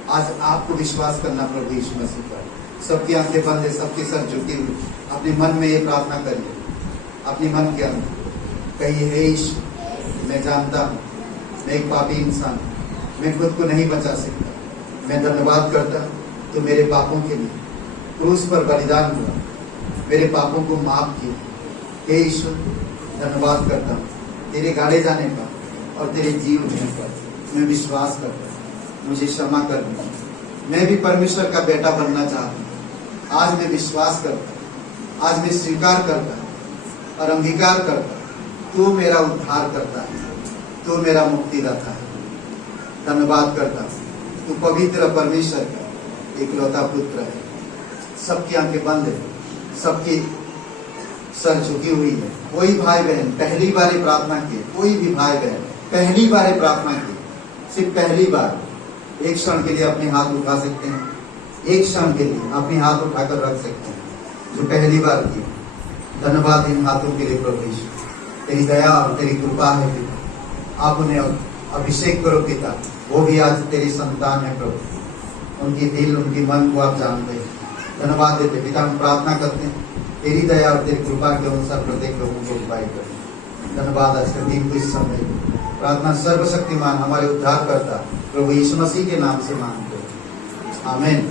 आज आपको विश्वास करना प्रभु यीशु मसीह पर। सबकी आंखें बंद है, सबकी सर झुकी हुई, अपने मन में ये प्रार्थना करिए, अपने मन के अंदर कहिए, हे यीशु, मैं जानता हूँ मैं एक पापी इंसान हूँ, मैं खुद को नहीं बचा सकता, मैं धन्यवाद करता हूँ तो मेरे पापों के लिए क्रूस पर बलिदान हुआ, मेरे पापों को माफ किया। हे यीशु, धन्यवाद करता हूँ तेरे गाड़े जाने पर और तेरे जी उठने पर। मैं विश्वास करता हूँ, मुझे क्षमा कर दीजिए। मैं भी परमेश्वर का बेटा बनना चाहता हूँ। आज मैं विश्वास करता हूँ, आज मैं स्वीकार करता हूँ और अंगीकार करता हूँ, तू मेरा उद्धार करता है, तू मेरा मुक्तिदाता है। धन्यवाद करता हूँ, तू पवित्र परमेश्वर का इकलौता पुत्र है। सबकी आंखें बंद है, सबकी सर झुकी हुई है। कोई भाई बहन पहली बार ही प्रार्थना की, कोई भी भाई बहन पहली बार ही प्रार्थना की, सिर्फ पहली बार, एक क्षण के लिए अपने हाथ उठा सकते हैं, एक क्षण के लिए अपने हाथ उठाकर रख सकते हैं जो पहली बार की। धन्यवाद इन हाथों के लिए प्रभु यीशु, तेरी दया और तेरी कृपा है पिता। आप उन्हें अभिषेक करो पिता, वो भी आज तेरी संतान है प्रभु। उनकी दिल, उनकी मन को आप जानते हैं। धन्यवाद देते पिता, हम प्रार्थना करते हैं तेरी दया और तेरी कृपा के अनुसार प्रत्येक लोगों को उपाय करें। धन्यवाद आज के दिन को इस समय प्रार्थना सर्वशक्तिमान हमारे उद्धार करता प्रभु यीशु मसीह के नाम से मांगते हैं, आमीन।